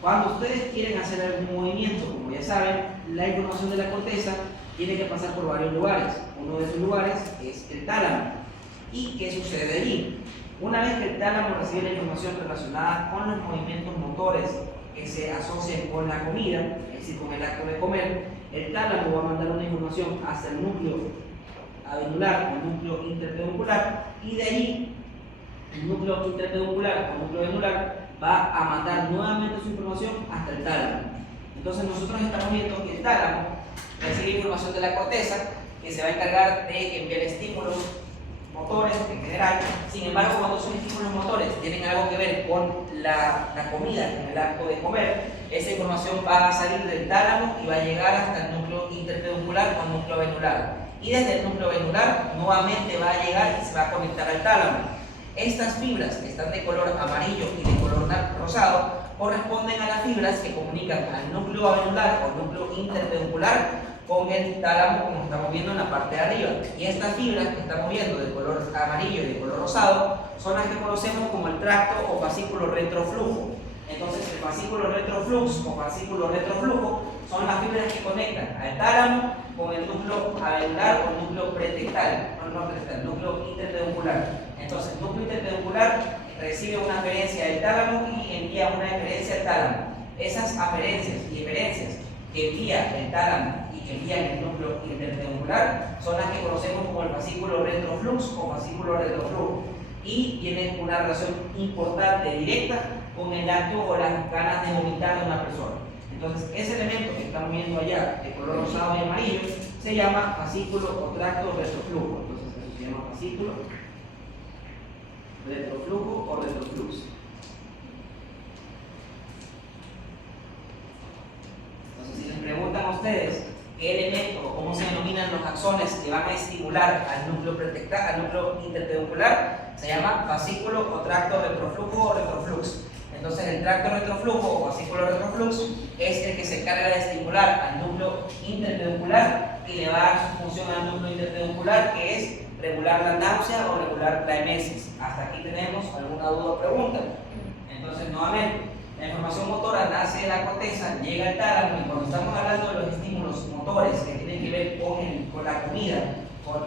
Cuando ustedes quieren hacer algún movimiento, como ya saben, la información de la corteza tiene que pasar por varios lugares. Uno de esos lugares es el tálamo. ¿Y qué sucede allí? Una vez que el tálamo recibe la información relacionada con los movimientos motores que se asocian con la comida, es decir, con el acto de comer, el tálamo va a mandar una información hacia el núcleo avenular o núcleo interpeduncular, y de allí el núcleo interpeduncular o núcleo avenular va a mandar nuevamente su información hasta el tálamo. Entonces nosotros estamos viendo que el tálamo recibe información de la corteza, que se va a encargar de enviar estímulos motores en general. Sin embargo, cuando son estímulos motores tienen algo que ver con la comida, con el acto de comer, esa información va a salir del tálamo y va a llegar hasta el núcleo interpeduncular o núcleo avenular. Y desde el núcleo venular nuevamente va a llegar y se va a conectar al tálamo. Estas fibras que están de color amarillo y de color rosado corresponden a las fibras que comunican al núcleo avenular o núcleo interpeduncular con el tálamo, como estamos viendo en la parte de arriba. Y estas fibras que estamos viendo de color amarillo y de color rosado son las que conocemos como el tracto o fascículo retroflujo. Entonces, el fascículo retroflux o fascículo retroflujo son las fibras que conectan al tálamo con el núcleo avenular o núcleo pretectal, el núcleo interpeduncular. Entonces, el núcleo interpeduncular recibe una aferencia del tálamo y envía una eferencia al tálamo. Esas aferencias y eferencias que envía el tálamo y que guían el núcleo intertriangular son las que conocemos como el fascículo retroflux o fascículo retroflujo, y tienen una relación importante, directa, con el acto o las ganas de vomitar de una persona. Entonces, ese elemento que estamos viendo allá, de color rosado y amarillo, se llama fascículo o tracto retroflujo. Entonces, eso se llama fascículo retroflujo o retroflux. Entonces, si les preguntan a ustedes qué elemento o cómo se denominan los axones que van a estimular al núcleo intertriangular, se llama fascículo o tracto retroflujo o retroflux. Entonces, el tracto retroflujo o fascículo retroflux es el que se encarga de estimular al núcleo intertriangular y le va a dar su función al núcleo intertriangular, que es regular la náusea o regular la emesis. Hasta aquí tenemos alguna duda o pregunta. Entonces, nuevamente, la información motora nace de la corteza, llega al tálamo, y cuando estamos hablando de los estímulos motores que tienen que ver con la comida, con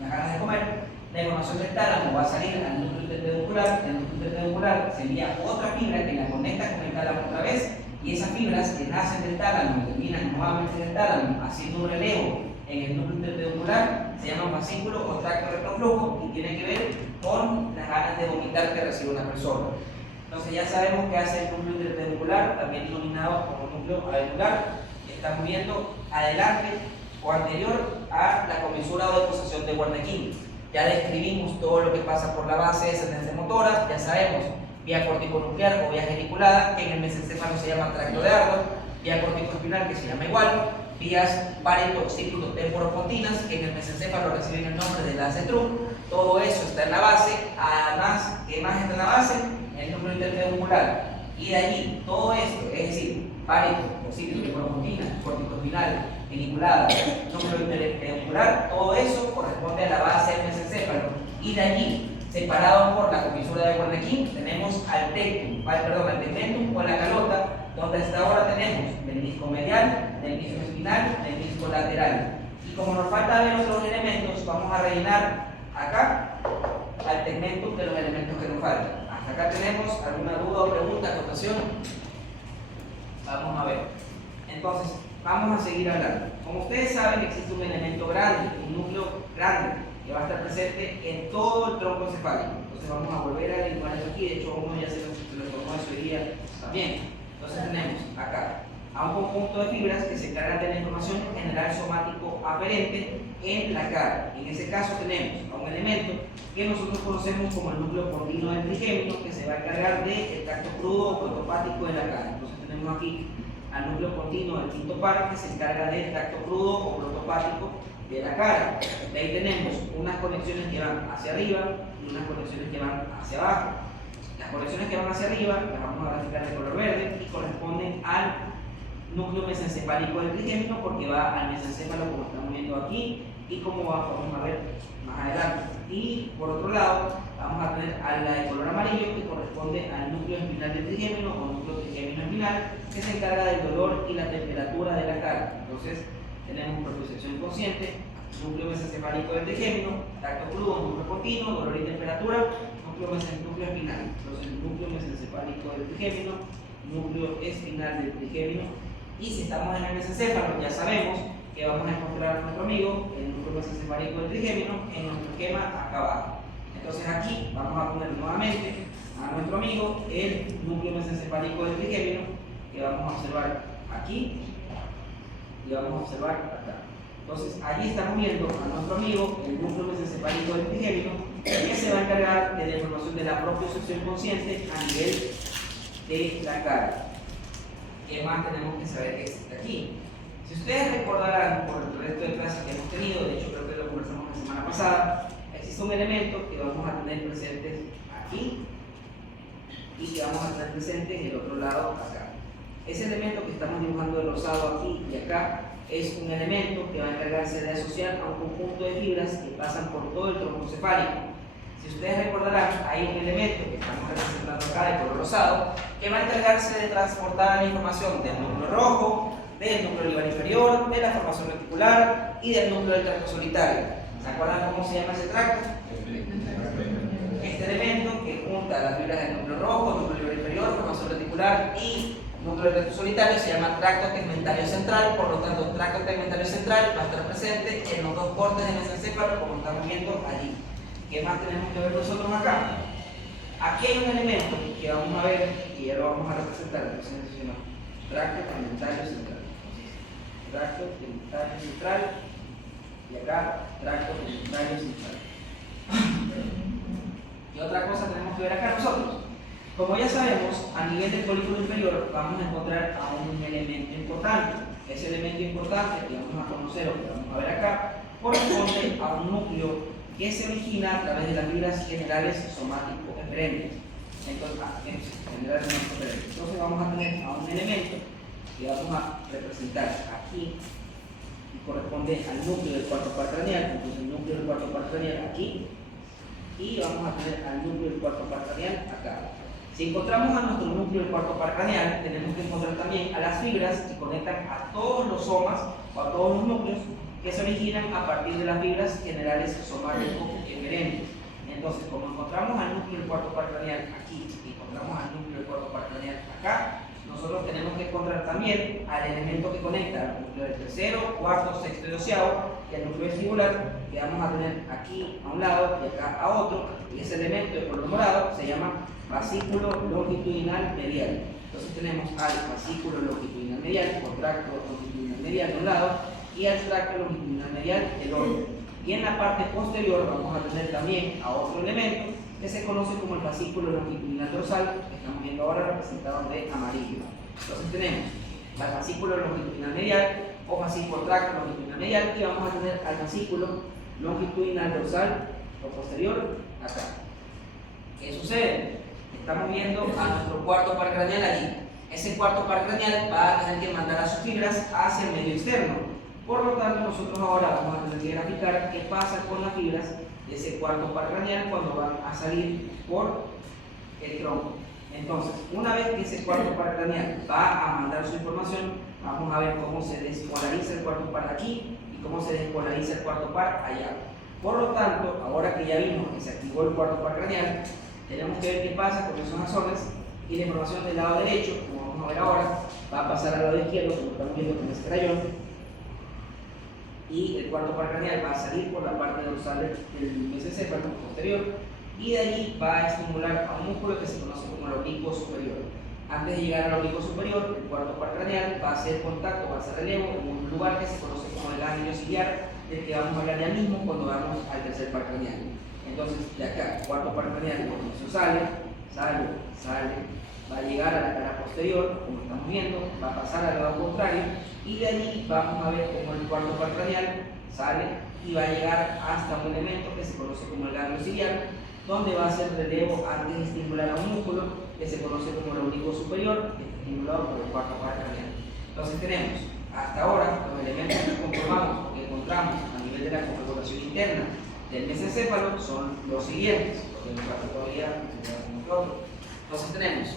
las ganas de comer, la información del tálamo va a salir al núcleo intertriangular. El núcleo intertriangular se envía otra fibra que la conecta con el tálamo otra vez, y esas fibras que nacen del tálamo y terminan nuevamente en el tálamo haciendo un relevo en el núcleo intertriangular se llama fascículo o tracto retroflujo, y tiene que ver con las ganas de vomitar que recibe una persona. Entonces ya sabemos que hace el núcleo intertriangular, también denominado como núcleo avenular, que está moviendo adelante o anterior a la comisura o deposición de Wernicke. Ya describimos todo lo que pasa por la base de sentencia motora, ya sabemos, vía corticonuclear o vía geniculada, que en el mesencéfalo se llama tracto de Arnold, vía corticoespinal, que se llama igual, vías parito-cíclito-temporopontinas, que en el mesencéfalo reciben el nombre de las de Trump. Todo eso está en la base. Además, ¿qué más está en la base? El núcleo intertriangular. Y de allí, todo esto, es decir, parito-cíclito-temporopontina, corticoespinal, geniculada, núcleo intertriangular, todo eso corresponde a la base del mesencéfalo. Y de allí, separado por la comisura de Wernicke, tenemos al tegmentum o la calota, donde hasta ahora tenemos menisco medial, menisco espinal, menisco lateral. Y como nos falta ver otros elementos, vamos a rellenar acá al tegmentum de los elementos que nos faltan. Hasta acá tenemos alguna duda o pregunta, acotación. Vamos a ver. Entonces, vamos a seguir hablando. Como ustedes saben, existe un elemento grande, un núcleo grande, que va a estar presente en todo el tronco encefálico. Entonces vamos a volver a dibujar eso aquí. De hecho, uno ya se lo informó eso hoy día también. Entonces tenemos acá a un conjunto de fibras que se encargan de la información general somático aferente en la cara. En ese caso tenemos a un elemento que nosotros conocemos como el núcleo condilo del trigémino, que se va a encargar del tacto crudo o protopático de la cara. Entonces tenemos aquí al núcleo continuo del quinto par, que se encarga del tacto crudo o protopático de la cara. De ahí tenemos unas conexiones que van hacia arriba y unas conexiones que van hacia abajo. Las conexiones que van hacia arriba las vamos a graficar de color verde y corresponden al núcleo mesencefálico del trigémino, porque va al mesencéfalo, como estamos viendo aquí, y como vamos a ver más adelante. Y por otro lado, vamos a tener a la de color amarillo, que corresponde al núcleo espinal del trigémino o núcleo trigémino espinal, que se encarga del dolor y la temperatura de la cara. Entonces, tenemos propiocepción consciente, núcleo mesencefálico del trigémino, tacto crudo, núcleo continuo, dolor y temperatura, núcleo espinal. Entonces, núcleo mesencefálico del trigémino, núcleo espinal del trigémino. Y si estamos en el mesencéfalo, ya sabemos que vamos a encontrar a nuestro amigo, el núcleo mesencefálico del trigémino, en nuestro esquema acá abajo. Entonces aquí vamos a poner nuevamente a nuestro amigo el núcleo mesencefálico del trigémino, que vamos a observar aquí y vamos a observar acá. Entonces allí estamos viendo a nuestro amigo el núcleo mesencefálico del trigémino, que se va a encargar de la información de la propiocepción consciente a nivel de la cara. ¿Qué más tenemos que saber que existe aquí? Si ustedes recordarán por el resto de clases que hemos tenido, de hecho creo que lo conversamos la semana pasada, existe un elemento que vamos a tener presente aquí y que vamos a tener presente en el otro lado acá. Ese elemento que estamos dibujando de rosado aquí y acá es un elemento que va a encargarse de asociar a un conjunto de fibras que pasan por todo el tronco cefálico. Si ustedes recordarán, hay un elemento que estamos representando acá de color rosado que va a encargarse de transportar la información del núcleo rojo, del núcleo libar inferior, de la formación reticular y del núcleo del tracto solitario. ¿Se acuerdan cómo se llama ese tracto? Este elemento que junta las fibras del núcleo rojo, núcleo libar inferior, formación reticular y núcleo recto solitario se llama tracto tegmentario central, por lo tanto, tracto tegmentario central va a estar presente en los dos bordes del mesencéfalo, como estamos viendo allí. ¿Qué más tenemos que ver nosotros acá? Aquí hay un elemento que vamos a ver y ya lo vamos a representar. Entonces, tracto tegmentario central. Tracto tegmentario central y acá tracto tegmentario central. ¿Qué otra cosa tenemos que ver acá nosotros? Como ya sabemos, a nivel del folículo inferior vamos a encontrar a un elemento importante. Ese elemento importante que vamos a conocer o que vamos a ver acá corresponde a un núcleo que se origina a través de las fibras generales somático-eferentes. Entonces vamos a tener a un elemento que vamos a representar aquí y corresponde al núcleo del cuarto par craneal. Entonces el núcleo del cuarto par craneal aquí y vamos a tener al núcleo del cuarto par craneal acá. Si encontramos a nuestro núcleo del cuarto par craneal, tenemos que encontrar también a las fibras que conectan a todos los somas o a todos los núcleos que se originan a partir de las fibras generales somático-eferentes. Entonces, como encontramos al núcleo del cuarto par craneal aquí y encontramos al núcleo del cuarto par craneal acá, nosotros tenemos que encontrar también al elemento que conecta al núcleo del tercero, cuarto, sexto y doceavo y al núcleo vestibular, que vamos a tener aquí a un lado y acá a otro, y ese elemento de color morado se llama fascículo longitudinal medial. Entonces tenemos al fascículo longitudinal medial o tracto longitudinal medial de un lado y al tracto longitudinal medial del otro. Y en la parte posterior vamos a tener también a otro elemento que se conoce como el fascículo longitudinal dorsal, que estamos viendo ahora representado de amarillo. Entonces tenemos al fascículo longitudinal medial o fascículo tracto longitudinal medial y vamos a tener al fascículo longitudinal dorsal o posterior acá. ¿Qué sucede? Estamos viendo a nuestro cuarto par craneal allí. Ese cuarto par craneal va a tener que mandar a sus fibras hacia el medio externo. Por lo tanto, nosotros ahora vamos a tener que graficar qué pasa con las fibras de ese cuarto par craneal cuando van a salir por el tronco. Entonces, una vez que ese cuarto par craneal va a mandar su información, vamos a ver cómo se despolariza el cuarto par aquí y cómo se despolariza el cuarto par allá. Por lo tanto, ahora que ya vimos que se activó el cuarto par craneal, tenemos que ver qué pasa con esos axones y la información del lado derecho, como vamos a ver ahora, va a pasar al lado izquierdo, como estamos viendo con este crayón, y el cuarto par craneal va a salir por la parte dorsal del mesencéfalo posterior y de allí va a estimular a un músculo que se conoce como el oblicuo superior. Antes de llegar al oblicuo superior, el cuarto par craneal va a hacer contacto, va a hacer relevo en un lugar que se conoce como el ganglio ciliar, del que vamos a hablar ya mismo cuando vamos al tercer par craneal. Entonces, de acá, el cuarto par craneal, cuando eso sale, va a llegar a la cara posterior, como estamos viendo, va a pasar al lado contrario y de allí vamos a ver cómo el cuarto par craneal sale y va a llegar hasta un elemento que se conoce como el ganglio ciliar, donde va a hacer relevo antes de estimular a un músculo que se conoce como el oblicuo superior, que está estimulado por el cuarto par craneal. Entonces tenemos hasta ahora los elementos que conformamos o que encontramos a nivel de la configuración interna del mesencéfalo son los siguientes, porque nos falta todavía otro. Entonces tenemos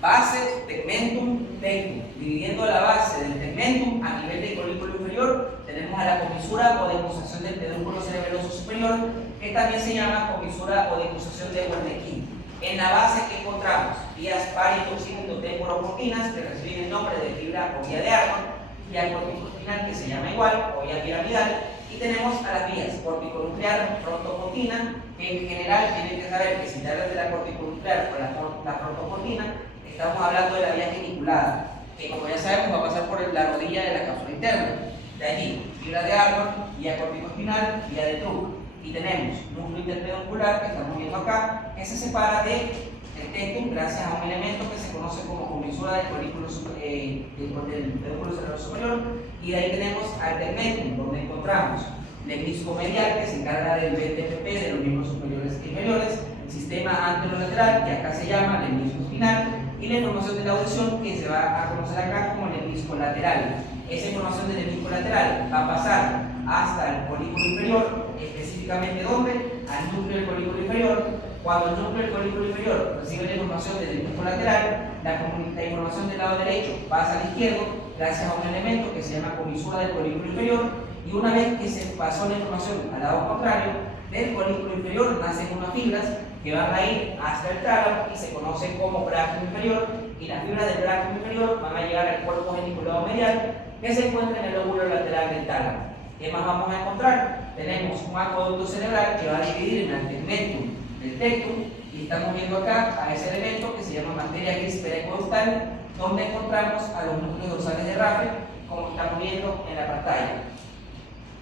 base, tegmentum, tectum. Dividiendo la base del tegmentum a nivel del folículo inferior, tenemos a la comisura o decusación del pedúnculo cerebeloso superior, que también se llama comisura o decusación de Wernicke. En la base que encontramos vías paritoxígeno-temporopontinas que reciben el nombre de fibra o vía de Arnold, y al cortico espinal que se llama igual o vía piramidal, y tenemos a las vías corticonuclear frontopontina, que en general tienen que saber que si te hablas de la corticonuclear o la frontopontina, estamos hablando de la vía geniculada, que como ya sabemos va a pasar por la rodilla de la cápsula interna. De allí, fibra de Arnold, vía corticoespinal, vía de Truk. Y tenemos núcleo interpeduncular que estamos viendo acá, que se separa del tectum gracias a un elemento que se conoce como comisura del pedúnculo cerebral superior. Y de ahí tenemos al tegmentum, donde encontramos el menisco medial que se encarga del BTPP de los miembros superiores e inferiores, el sistema anterolateral que acá se llama el menisco espinal, y la información de la audición que se va a conocer acá como el menisco lateral. Esa información del menisco lateral va a pasar hasta el folículo inferior, específicamente ¿dónde? Al núcleo del folículo inferior. Cuando el núcleo del folículo inferior recibe la información del menisco lateral, la información del lado derecho pasa al izquierdo gracias a un elemento que se llama comisura del folículo inferior, y una vez que se pasó la información al lado contrario del folículo inferior, nacen unas fibras que van a ir hasta el tálamo y se conocen como braccio inferior, y las fibras del brácteo inferior van a llegar al cuerpo geniculado medial que se encuentra en el lóbulo lateral del tálamo. ¿Qué más vamos a encontrar? Tenemos un acueducto cerebral que va a dividir en el tegmentum del tectum, y estamos viendo acá a ese elemento que se llama materia gris pericaudal, donde encontramos a los núcleos dorsales de Raffel, como estamos viendo en la pantalla.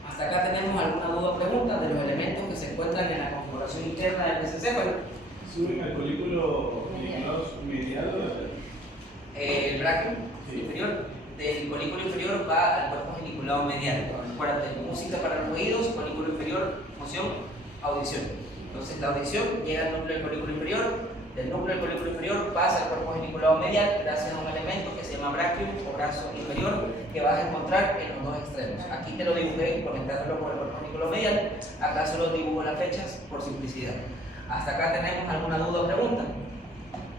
Hasta acá tenemos alguna duda o pregunta de los elementos que se encuentran en la configuración interna del mesencéfalo. ¿Suben al colículo medial o lateral? El brácteo inferior del colículo inferior va al cuerpo geniculado medial. Recuerda, música para los oídos, colículo inferior, función, audición. Entonces la audición llega al núcleo del colículo inferior, del núcleo del colículo inferior pasa al cuerpo geniculado medial gracias a un elemento que se llama brácteo o brazo inferior que vas a encontrar en los dos extremos. Aquí te lo dibujé conectándolo con el cuerpo geniculado medial, acá solo dibujo las fechas por simplicidad. Hasta acá tenemos alguna duda o pregunta.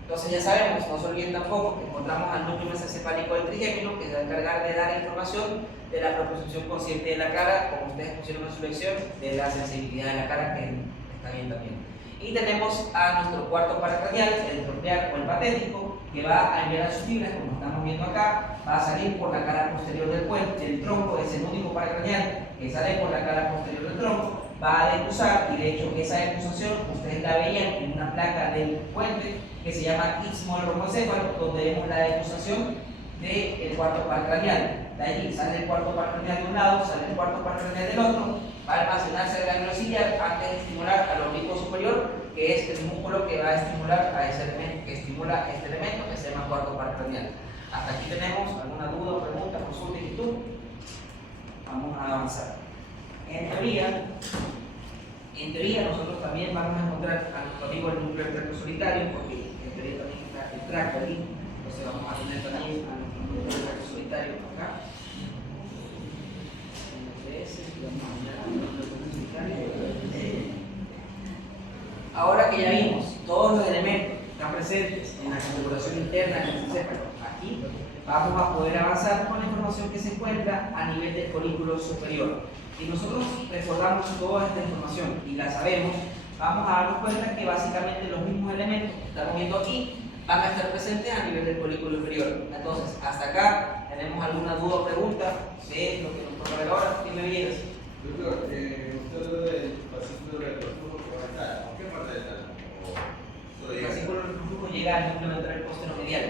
Entonces ya sabemos, no se olviden tampoco que encontramos al núcleo mesocefálico del trigémino que se va a encargar de dar información de la propulsión consciente de la cara, como ustedes pusieron en su lección, de la sensibilidad de la cara, que está bien también. Y tenemos a nuestro cuarto paracranial, el tronclear o el patético, que va a enviar sus fibras, como estamos viendo acá, va a salir por la cara posterior del puente, del tronco, es el único paracranial que sale por la cara posterior del tronco, va a decusar, y de hecho esa decusación ustedes la veían en una placa del puente que se llama istmo del romboencéfalo, donde vemos la decusación del cuarto par craneal. De allí sale el cuarto par craneal de un lado, sale el cuarto par craneal del otro, va a almacenarse el ganglio ciliar antes de estimular al oblicuo superior, que es el músculo que va a estimular a ese elemento, que estimula este elemento que se llama cuarto par craneal. Hasta aquí tenemos alguna duda o pregunta, consulta, inquietud. Vamos a avanzar. En teoría nosotros también vamos a encontrar a nuestro amigo el núcleo del tracto solitario, porque en teoría también está el tracto allí, entonces vamos a tener también a nuestro núcleo del tracto solitario acá. Ahora que ya vimos todos los elementos que están presentes en la configuración interna del encéfalo, aquí vamos a poder avanzar con la información que se encuentra a nivel del colículo superior. Si nosotros recordamos toda esta información y la sabemos, vamos a darnos cuenta que básicamente los mismos elementos que estamos viendo aquí van a estar presentes a nivel del colículo inferior. Entonces, hasta acá, ¿tenemos alguna duda o pregunta de lo que nos toca ver ahora? ¿Qué me vienes? Doctor, usted habla del fascículo retroflujo que va a estar. ¿A qué parte del tálamo? El fascículo retroflujo llega al núcleo ventral postero medial.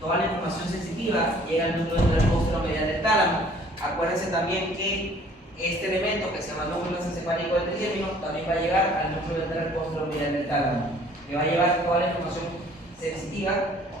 Toda la información sensitiva llega al núcleo ventral postero medial del tálamo. Acuérdense también que este elemento que se llama núcleo mesocefálico del trigémino también va a llegar al núcleo ventral postero medial del tálamo, que va a llevar toda la información sensitiva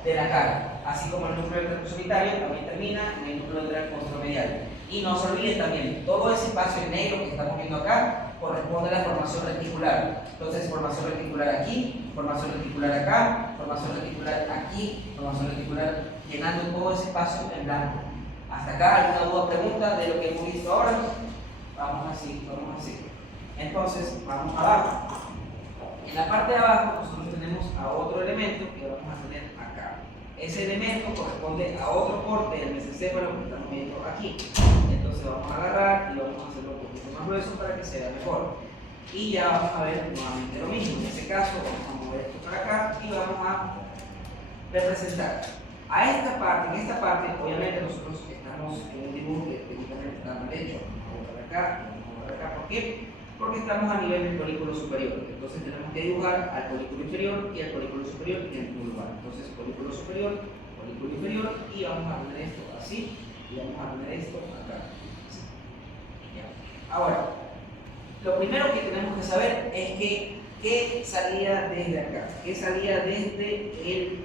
de la cara, así como el núcleo del tracto solitario también termina en el núcleo ventral postero medial. Y no se olviden también, todo ese espacio en negro que estamos viendo acá corresponde a la formación reticular. Entonces, formación reticular aquí, formación reticular acá, formación reticular aquí, formación reticular, llenando todo ese espacio en blanco. ¿Hasta acá alguna duda o pregunta de lo que hemos visto ahora? Vamos así, vamos así. Entonces, vamos abajo. En la parte de abajo nosotros tenemos a otro elemento que vamos a tener acá. Ese elemento corresponde a otro corte del mesencéfalo que estamos viendo aquí. Entonces vamos a agarrar y vamos a hacerlo un poquito más grueso para que se vea mejor. Y ya vamos a ver nuevamente lo mismo. En este caso vamos a mover esto para acá y vamos a representar. A esta parte, en esta parte, obviamente nosotros estamos en un dibujo que técnicamente está mal hecho. Vamos para acá, vamos para acá. ¿Por qué? Porque estamos a nivel del colículo superior. Entonces tenemos que dibujar al colículo inferior y al colículo superior en el mismo lugar. Entonces colículo superior, colículo inferior, y vamos a poner esto así, y vamos a poner esto acá. Así. Ya. Ahora, lo primero que tenemos que saber es que ¿qué salía desde acá? ¿Qué salía desde el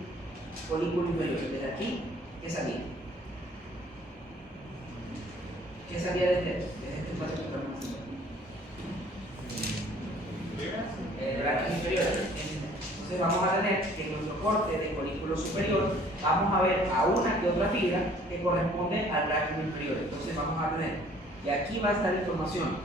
colículo inferior? Desde aquí, ¿qué salía? ¿Qué salía desde este espacio que estamos haciendo? El brácteo inferior. Entonces vamos a tener que en nuestro corte de colículo superior vamos a ver a una que otra fibra que corresponde al brácteo inferior. Entonces vamos a tener que aquí va a estar información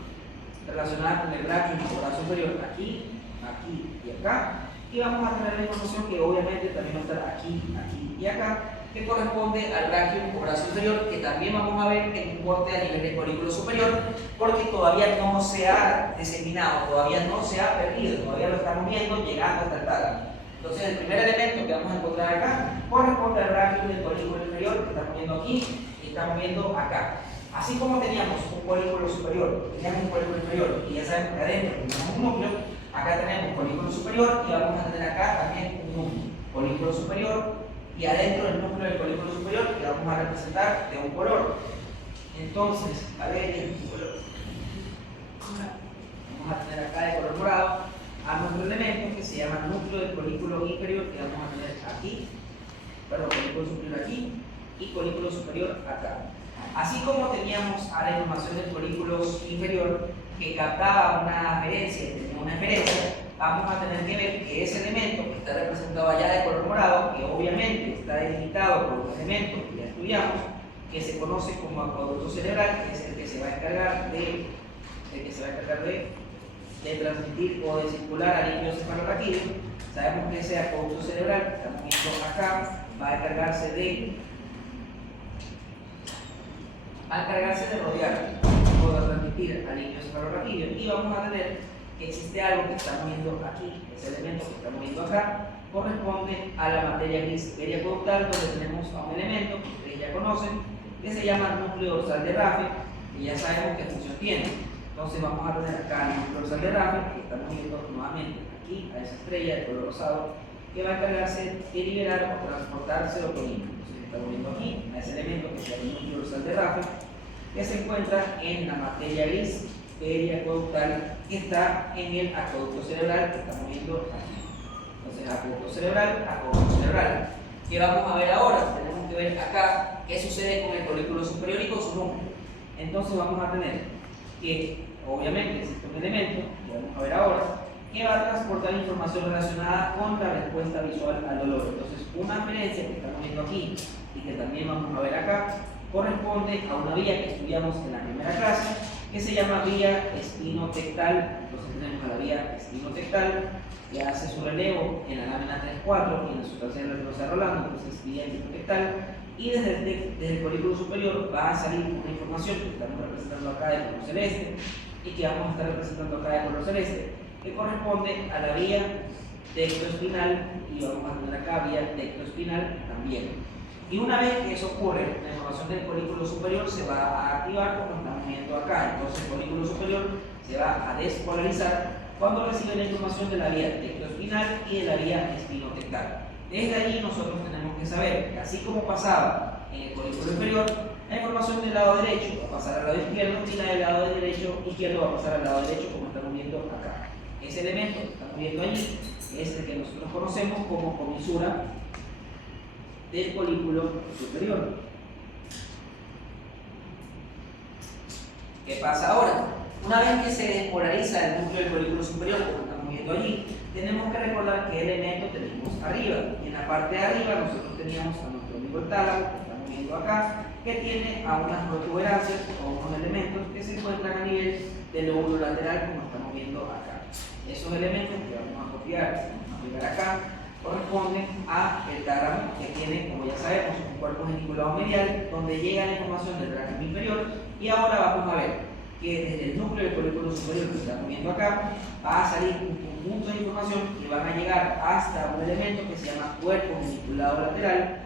relacionada con el brácteo y el brazo inferior, aquí, aquí y acá, y vamos a tener la información que obviamente también va a estar aquí, aquí y acá, que corresponde al brácteo o brazo inferior, que también vamos a ver en un corte a nivel del colículo superior, porque todavía no se ha diseminado, todavía no se ha perdido, todavía lo estamos viendo llegando hasta el tálamo. Entonces el primer elemento que vamos a encontrar acá corresponde al brachium del folículo inferior que estamos viendo aquí y estamos viendo acá. Así como teníamos un folículo superior, teníamos un folículo inferior y ya sabemos que adentro tenemos un núcleo, acá tenemos un folículo superior y vamos a tener acá también un núcleo. Folículo superior y adentro del núcleo del folículo superior que vamos a representar de un color. Entonces, a ver, vamos a tener acá de color morado a nuestro elemento que se llama núcleo del folículo inferior que vamos a tener aquí, perdón, folículo superior aquí y folículo superior acá. Así como teníamos a la información del folículo inferior que captaba una aferencia y tenía una eferencia, vamos a tener que ver que ese elemento que está representado allá de color morado, que obviamente está delimitado por un elemento que ya estudiamos, que se conoce como acueducto cerebral, que es el que se va a encargar de transmitir o de circular al líquido cefalorraquídeo. Sabemos que ese acueducto cerebral que estamos viendo acá va a encargarse de rodear o de transmitir al líquido cefalorraquídeo, y vamos a tener que existe algo que estamos viendo aquí, ese elemento que estamos viendo acá corresponde a la materia gris periacueductal, donde tenemos a un elemento que ustedes ya conocen que se llama núcleo dorsal de Raffet, y ya sabemos qué función tiene. Entonces vamos a tener acá el núcleo dorsal de Raffet, que estamos viendo nuevamente aquí a esa estrella de color rosado, que va a encargarse de liberar o transportar serotonina. Entonces estamos viendo aquí a ese elemento que se llama el núcleo dorsal de Raffet, que se encuentra en la materia gris periacueductal que está en el acueducto cerebral que estamos viendo aquí. Entonces, acueducto cerebral. ¿Qué vamos a ver ahora? Tenemos que ver acá qué sucede con el folículo superior y con su núcleo. Entonces vamos a tener que, obviamente, existe un elemento, que vamos a ver ahora, que va a transportar información relacionada con la respuesta visual al dolor. Entonces, una aferencia que estamos viendo aquí y que también vamos a ver acá, corresponde a una vía que estudiamos en la primera clase, que se llama vía espinotectal. Entonces tenemos a la vía espinotectal, que hace su relevo en la lámina 3-4 y en la sustancia del se rolando, entonces vía espinotectal, y desde el folículo superior va a salir una información que estamos representando acá de color celeste y que vamos a estar representando acá de color celeste, que corresponde a la vía tectoespinal, y vamos a tener acá vía tectoespinal también. Y una vez que eso ocurre, la información del folículo superior se va a activar como estamos viendo acá. Entonces el folículo superior se va a despolarizar cuando recibe la información de la vía tectoespinal y de la vía espinotectal. Desde allí nosotros tenemos que saber que así como pasaba en el folículo inferior, la información del lado derecho va a pasar al lado izquierdo y la del lado izquierdo va a pasar al lado derecho, como estamos viendo acá. Ese elemento que estamos viendo allí es el que nosotros conocemos como comisura del folículo superior. ¿Qué pasa ahora? Una vez que se despolariza el núcleo del folículo superior, como estamos viendo allí, tenemos que recordar qué elemento tenemos arriba. Y en la parte de arriba nosotros teníamos a nuestro amigo el tálamo, que estamos viendo acá, que tiene a unas protuberancias o unos elementos que se encuentran a nivel del lóbulo lateral, como estamos viendo acá. Esos elementos que vamos a copiar, vamos a pegar acá, corresponden a el tálamo, que tiene, como ya sabemos, un cuerpo geniculado medial donde llega la información del brachium inferior. Y ahora vamos a ver que desde el núcleo del folículo superior que estamos viendo acá va a salir un conjunto de información que van a llegar hasta un elemento que se llama cuerpo geniculado lateral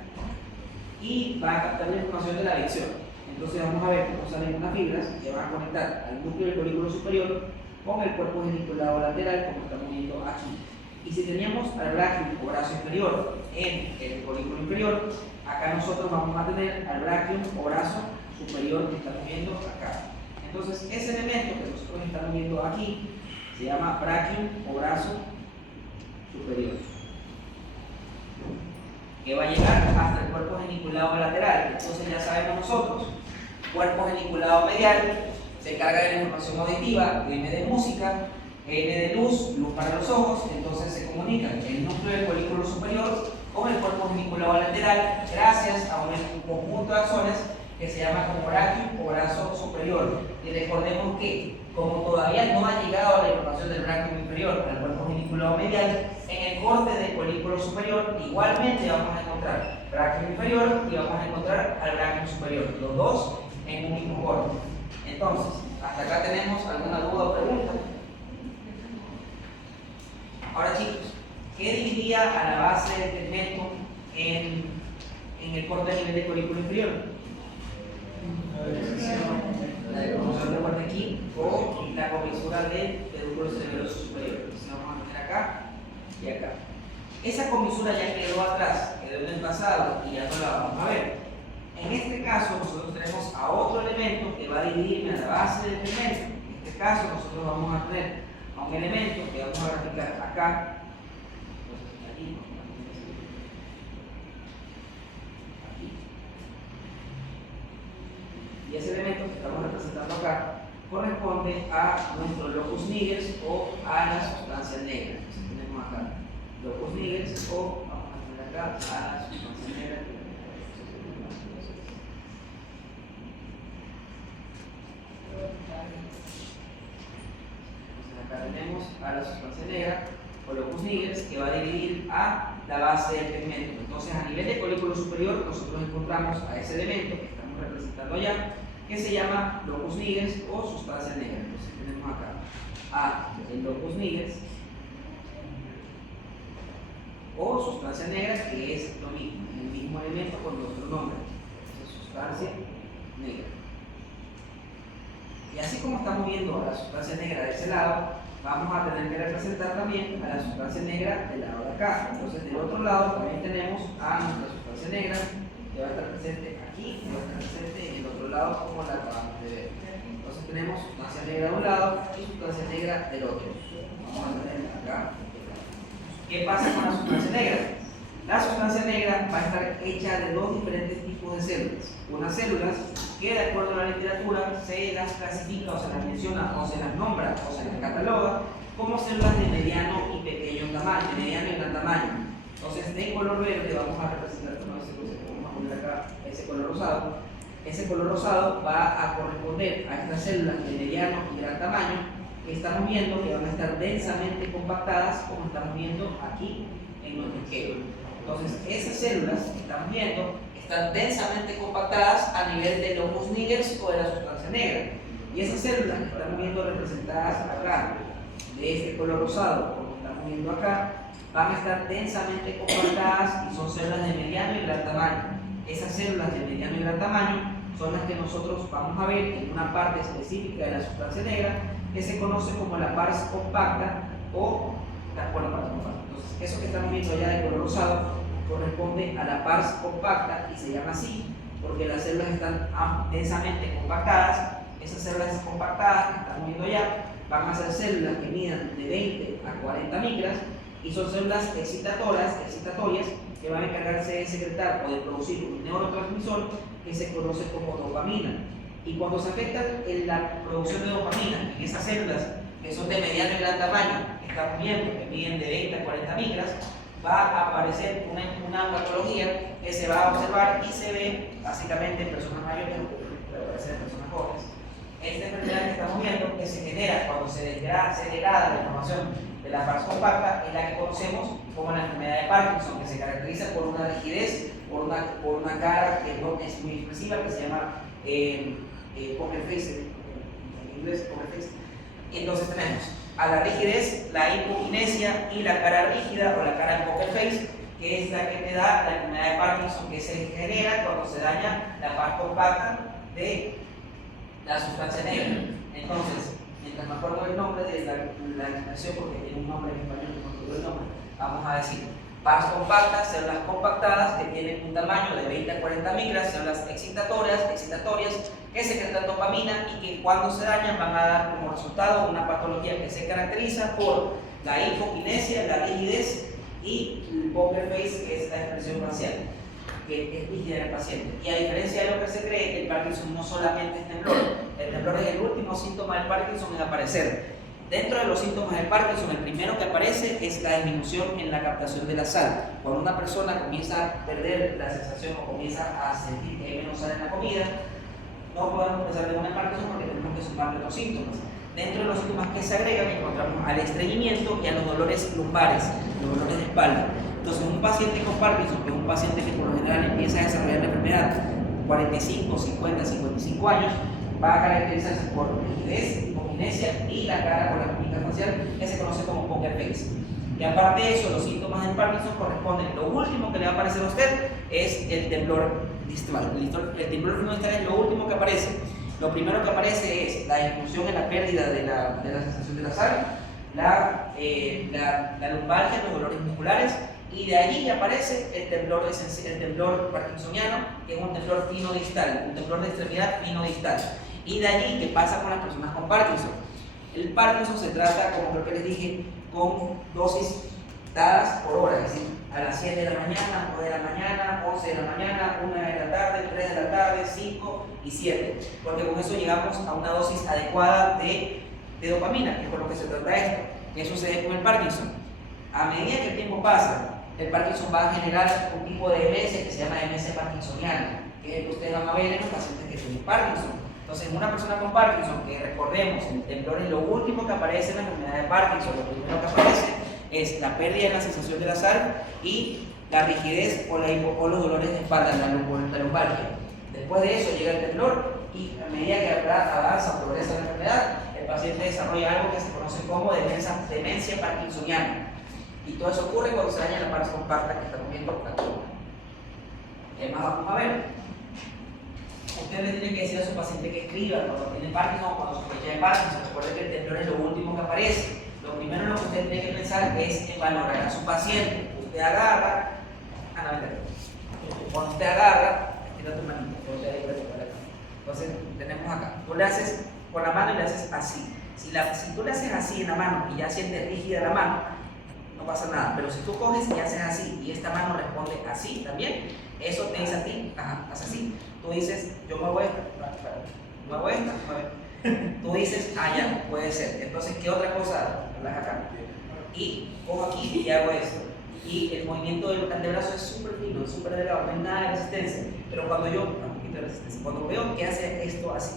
y va a captar la información de la adicción. Entonces vamos a ver cómo salen unas fibras que van a conectar al núcleo del folículo superior con el cuerpo geniculado lateral, como estamos viendo aquí. Y si teníamos al brachium o brazo inferior en el folículo inferior, acá nosotros vamos a tener al brachium o brazo superior que estamos viendo acá. Entonces, ese elemento que nosotros estamos viendo aquí se llama brachium o brazo superior, que va a llegar hasta el cuerpo geniculado lateral. Entonces, ya sabemos nosotros, cuerpo geniculado medial se encarga de la información auditiva, M de música, N de luz, luz para los ojos. Entonces se comunica el núcleo del folículo superior con el cuerpo geniculado lateral gracias a un conjunto de axones que se llama como brachium o brazo superior. Y recordemos que, como todavía no ha llegado la información del brachium inferior al cuerpo geniculado medial, en el corte del folículo superior igualmente vamos a encontrar brachium inferior y vamos a encontrar al brachium superior, los dos en un mismo corte. Entonces, hasta acá tenemos alguna duda o pregunta. Ahora chicos, ¿Qué dividía a la base del tegmento en el corte de nivel de colículo inferior? La deformación de parte aquí o la comisura del pedúnculo cerebroso superior. Entonces vamos a tener acá y acá. Esa comisura ya quedó atrás, quedó en el pasado y ya no la vamos a ver. En este caso nosotros tenemos a otro elemento que va a dividirme a la base del tegmento. En este caso nosotros vamos a tener a un elemento que vamos a graficar acá. Aquí. Y ese elemento que estamos representando acá corresponde a nuestro locus niggers o a la sustancia negra. Entonces tenemos acá locus niggers o vamos a tener acá a la sustancia negra. Entonces acá tenemos a la sustancia negra o locus niggers que va a dividir a la base del tegmento. Entonces a nivel de colículo superior nosotros encontramos a ese elemento que estamos representando allá, que se llama locus niggers o sustancia negra. Entonces tenemos acá a el locus niggers o sustancia negra, que es lo mismo, el mismo elemento con otro nombre. Entonces, sustancia negra. Y así como estamos viendo a la sustancia negra de ese lado, vamos a tener que representar también a la sustancia negra del lado de acá. Entonces del otro lado también tenemos a nuestra sustancia negra, que va a estar presente aquí, que va a estar presente en el otro lado, como la acabamos de ver. Entonces tenemos sustancia negra de un lado y sustancia negra del otro. Vamos a tener acá. ¿Qué pasa con la sustancia negra? La sustancia negra va a estar hecha de dos diferentes tipos de células. Unas células que, de acuerdo a la literatura, se las clasifica o se las menciona o se las nombra o se las cataloga como células de mediano y pequeño tamaño, de mediano y gran tamaño. Entonces, de color verde vamos a representar, vamos a poner acá ese color rosado. Ese color rosado va a corresponder a estas células de mediano y gran tamaño que estamos viendo que van a estar densamente compactadas, como estamos viendo aquí en nuestro esquema. Entonces, esas células que estamos viendo están densamente compactadas a nivel de locus niggers o de la sustancia negra. Y esas células que estamos viendo representadas acá, de este color rosado, como estamos viendo acá, van a estar densamente compactadas y son células de mediano y gran tamaño. Esas células de mediano y gran tamaño son las que nosotros vamos a ver en una parte específica de la sustancia negra que se conoce como la pars compacta o la pars compacta. Entonces, eso que estamos viendo allá de color rosado corresponde a la pars compacta y se llama así porque las células están densamente compactadas. Esas células compactadas que estamos viendo allá van a ser células que midan de 20 a 40 micras y son células excitatorias que van a encargarse de secretar o de producir un neurotransmisor que se conoce como dopamina. Y cuando se afecta en la producción de dopamina en esas células que son de mediano y gran tamaño, que estamos viendo que miden de 20 a 40 micras, va a aparecer una patología que se va a observar y se ve básicamente en personas mayores, pero puede ser en personas jóvenes. Esta enfermedad que estamos viendo que se genera cuando se degrada la información de la pars compacta es la que conocemos como la enfermedad de Parkinson, que se caracteriza por una rigidez, por una cara que no es muy expresiva, que se llama poker face, en inglés poker face. Entonces tenemos a la rigidez, la hipoquinesia y la cara rígida o la cara en poker face, que es la que te da la enfermedad de Parkinson, que se genera cuando se daña la pars compacta de la sustancia negra. Entonces, mientras me acuerdo del nombre de la expresión, porque tiene un nombre en español, no me acuerdo el nombre, vamos a decir pars compactas, células compactadas que tienen un tamaño de 20 a 40 micras, células excitatorias que secretan dopamina y que cuando se dañan van a dar como resultado una patología que se caracteriza por la hipoquinesia, la rigidez y el poker face, que es la expresión facial, que es rígida en el paciente. Y a diferencia de lo que se cree, el Parkinson no solamente es temblor. El temblor es el último síntoma del Parkinson en aparecer. Dentro de los síntomas del Parkinson, el primero que aparece es la disminución en la captación de la sal. Cuando una persona comienza a perder la sensación o comienza a sentir que hay menos sal en la comida, no podemos pensar de una Parkinson porque tenemos que sumarle los síntomas. Dentro de los síntomas que se agregan encontramos al estreñimiento y a los dolores lumbares, los dolores de espalda. Entonces, un paciente con Parkinson, que es un paciente que por lo general empieza a desarrollar la enfermedad 45, 50, 55 años, va a caracterizarse por rigidez, hipoquinesia y la cara con la mímica facial, que se conoce como poker face. Y aparte de eso, los síntomas del Parkinson corresponden. Lo último que le va a aparecer a usted es el temblor distal. El temblor distal es lo último que aparece. Lo primero que aparece es la disminución en la pérdida de la sensación de la sal, la lumbalgia, los dolores musculares, y de allí aparece el temblor parkinsoniano, que es un temblor fino distal, un temblor de extremidad fino distal. Y de allí, ¿qué pasa con las personas con Parkinson? El Parkinson se trata, como creo que les dije, con dosis dadas por hora, es decir, a las 7 de la mañana, 9 de la mañana, 11 de la mañana, 1 de la tarde, 3 de la tarde, 5 y 7, porque con eso llegamos a una dosis adecuada de dopamina, que es por lo que se trata esto. ¿Qué sucede con el Parkinson? A medida que el tiempo pasa, el Parkinson va a generar un tipo de demencia que se llama demencia parkinsoniana, que es el que ustedes van a ver en los pacientes que tienen Parkinson. Entonces, en una persona con Parkinson, que recordemos, el temblor es lo último que aparece en la enfermedad de Parkinson, lo primero que aparece es la pérdida de la sensación de la sal y la rigidez o los dolores de espalda, la lumbalgia. Después de eso llega el temblor y a medida que avanza o progresa la enfermedad, el paciente desarrolla algo que se conoce como demencia parkinsoniana. Y todo eso ocurre cuando se daña la parte compacta que estamos viendo aquí. ¿Qué más vamos a ver? Usted le tiene que decir a su paciente que escriba cuando tiene Parkinson o cuando sospecha de Parkinson. Recuerde que el temblor es lo último que aparece. Lo primero en lo que usted tiene que pensar es en valorar a su paciente. Usted agarra, cuando usted agarra, estira tu manito, entonces tenemos acá, tú le haces con la mano y le haces así. Si tú le haces así en la mano y ya sientes rígida la mano, no pasa nada, pero si tú coges y haces así y esta mano responde así también, eso te dice a ti, haz así. Tú dices, yo muevo esta, muevo esta, tú dices, ya, puede ser. Entonces, ¿qué otra cosa hago? Acá. Y cojo aquí y hago esto. Y el movimiento del antebrazo es súper fino, es súper delgado, no hay nada de resistencia. Pero cuando yo, un poquito de resistencia, cuando veo que hace esto así,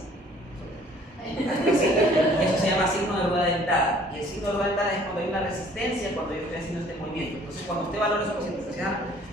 eso se llama signo de rueda dentada. Y el signo de rueda dentada es cuando hay una resistencia cuando yo estoy haciendo este movimiento. Entonces, cuando usted valora su paciente,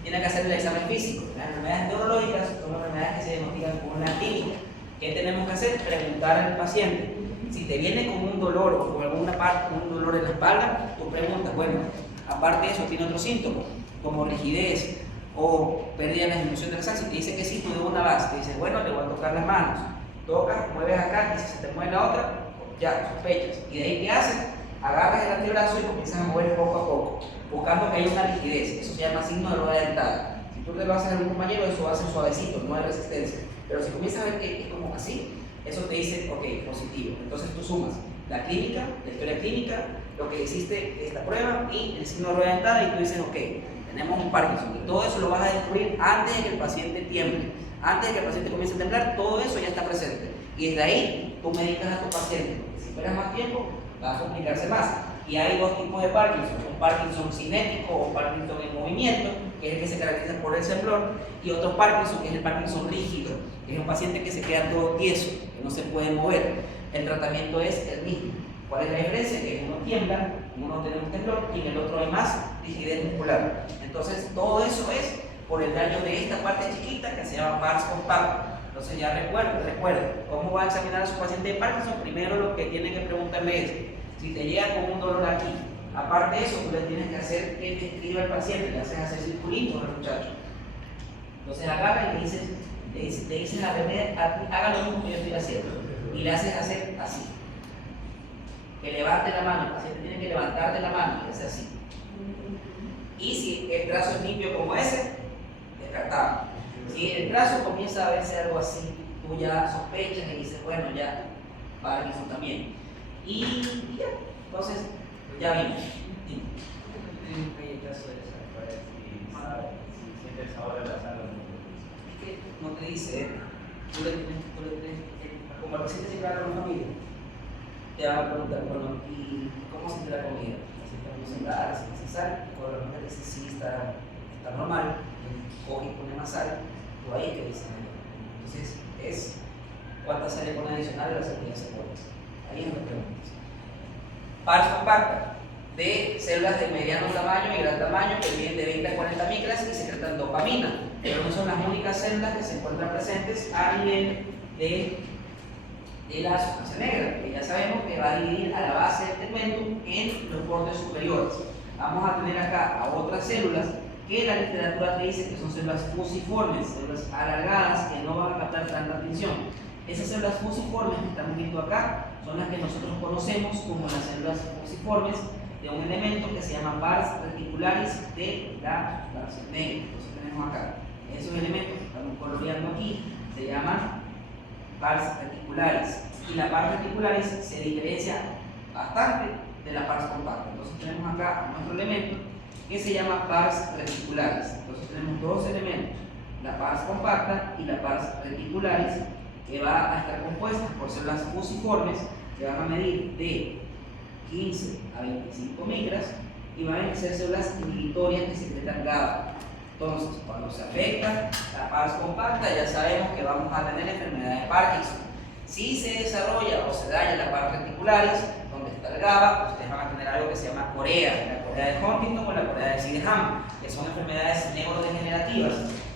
tiene que hacer el examen físico. Las enfermedades neurológicas son enfermedades que se diagnostican con una clínica. ¿Qué tenemos que hacer? Preguntar al paciente. Si te viene con un dolor o con alguna parte, con un dolor en la espalda, tú preguntas, bueno, aparte de eso, ¿tiene otros síntomas? Como rigidez o pérdida de la disminución de la sal. Si te dice que sí, tú de una vas, te dice, bueno, te voy a tocar las manos. Tocas, mueves acá y si se te mueve la otra, ya, sospechas. Y de ahí, ¿qué haces? Agarras el antebrazo y comienzas a mover poco a poco, buscando que haya una rigidez. Eso se llama signo de rueda dentada. Si tú le lo haces a un compañero, eso va a ser suavecito, no hay resistencia. Pero si comienzas a ver que es como así, eso te dice, ok, positivo. Entonces tú sumas la clínica, la historia clínica, lo que hiciste esta prueba y el signo de rueda dentada y tú dices, ok, tenemos un Parkinson. Y todo eso lo vas a descubrir antes de que el paciente tiemble. Antes de que el paciente comience a temblar, todo eso ya está presente. Y desde ahí tú medicas a tu paciente. Si esperas más tiempo, va a complicarse más. Y hay dos tipos de Parkinson: un Parkinson cinético o Parkinson en movimiento, que es el que se caracteriza por el temblor, y otro Parkinson, que es el Parkinson rígido, que es un paciente que se queda todo tieso, que no se puede mover. El tratamiento es el mismo. ¿Cuál es la diferencia? Que en uno tiembla, en uno tenemos temblor y en el otro hay más rigidez muscular. Entonces, todo eso es por el daño de esta parte chiquita que se llama pars compacta. Entonces ya recuerde, ¿cómo va a examinar a su paciente de Parkinson? Primero lo que tiene que preguntarle es, si te llega con un dolor aquí, aparte de eso, tú le tienes que hacer que te escriba al paciente, le haces hacer circulitos al muchacho. Entonces agarra y le dices a René, haga lo mismo que yo estoy haciendo, y le haces hacer así. Que levante la mano, el paciente tiene que levantar de la mano y hacer así. Y si el brazo es limpio como ese, descartado. Si el brazo comienza a verse algo así, tú ya sospechas y dices, bueno, ya, Parkinson también. Y ya, entonces, ya vimos. ¿Hay el caso de esa pared si sientes ahora la sala? Es que no te dice, tú le tienes, como el paciente siempre habla con la familia, te va a preguntar, bueno, ¿y cómo siente la comida? Si está muy sentada, si no se sal, o la mujer dice, sí, está normal, coge y pone más sal, tú ahí te dicen. Entonces, es cuánta sal le pone adicional a las semillas cebollas. Ahí es donde preguntas. Pars compacta, de células de mediano tamaño y gran tamaño que vienen de 20 a 40 micras y secretan dopamina, pero no son las únicas células que se encuentran presentes a nivel de la sustancia negra, que ya sabemos que va a dividir a la base del tegmento en los bordes superiores. vamos a tener acá a otras células que la literatura te dice que son células fusiformes, células alargadas que no van a captar tanta atención. Esas células fusiformes que estamos viendo acá son las que nosotros conocemos como las células fusiformes de un elemento que se llama pars reticularis de la sustancia negra. Entonces tenemos acá esos elementos que estamos coloreando aquí, se llaman pars reticularis. Y la pars reticularis se diferencia bastante de la pars compacta. Entonces tenemos acá nuestro elemento que se llama pars reticularis. Entonces tenemos dos elementos, la pars compacta y la pars reticularis, que va a estar compuestas por células fusiformes que van a medir de 15 a 25 micras y van a ser células inhibitorias que secretan GABA. Entonces, cuando se afecta la pars compacta, ya sabemos que vamos a tener enfermedad de Parkinson. Si se desarrolla o se daña la pars reticularis, donde está el GABA, ustedes van a tener algo que se llama corea, la corea de Huntington o la corea de Sydenham, que son enfermedades neurodegenerativas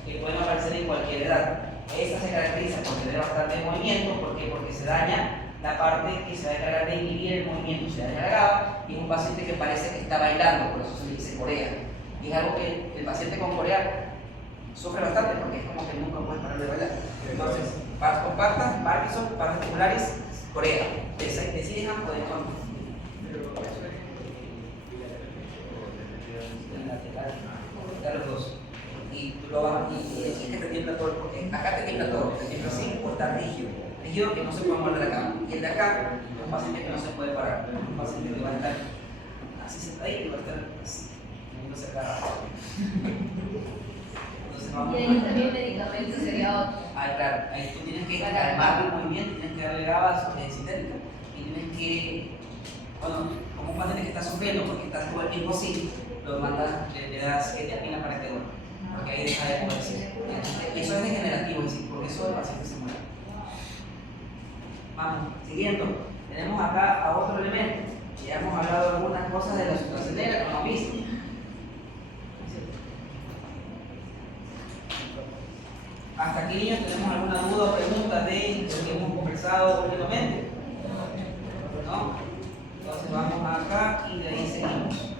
que pueden aparecer en cualquier edad. Esta se caracteriza por tener bastante movimiento. ¿Por qué? Porque se daña la parte que se va a encargar de inhibir el movimiento, se daña la GABA, y es un paciente que parece que está bailando, por eso se le dice corea. Y es algo que el paciente con corea sufre bastante porque es como que nunca puede parar de bailar. Entonces, pars compacta, Parkinson, pars reticularis, corea. De Sydenham o de Huntington. El lateral, de los dos. Y tú lo vas y es que te tiembla todo, porque acá te tiembla todo, te tiembla así o está rígido, rígido que no se puede mover de la cama. Y el de acá es un paciente que no se puede parar, es un paciente que va a estar así sentadito y va a estar así, moviéndose acá. Entonces vamos Y ahí también medicamentos sería otro. claro, ahí tú tienes que calmar el movimiento, tienes que darle GABA sintética y tienes que, bueno, como un paciente que está sufriendo porque está todo el tiempo así, lo mandas, le das ketiapina para que duerma. Porque ahí deja de moverse. Eso es degenerativo, es decir, por eso el paciente se muere. Vamos, siguiendo. Tenemos acá a otro elemento. Ya hemos hablado de algunas cosas de la sustancia negra que hemos visto. Hasta aquí, niños, ¿tenemos alguna duda o pregunta de lo que hemos conversado últimamente? ¿No? Entonces vamos acá y de ahí seguimos.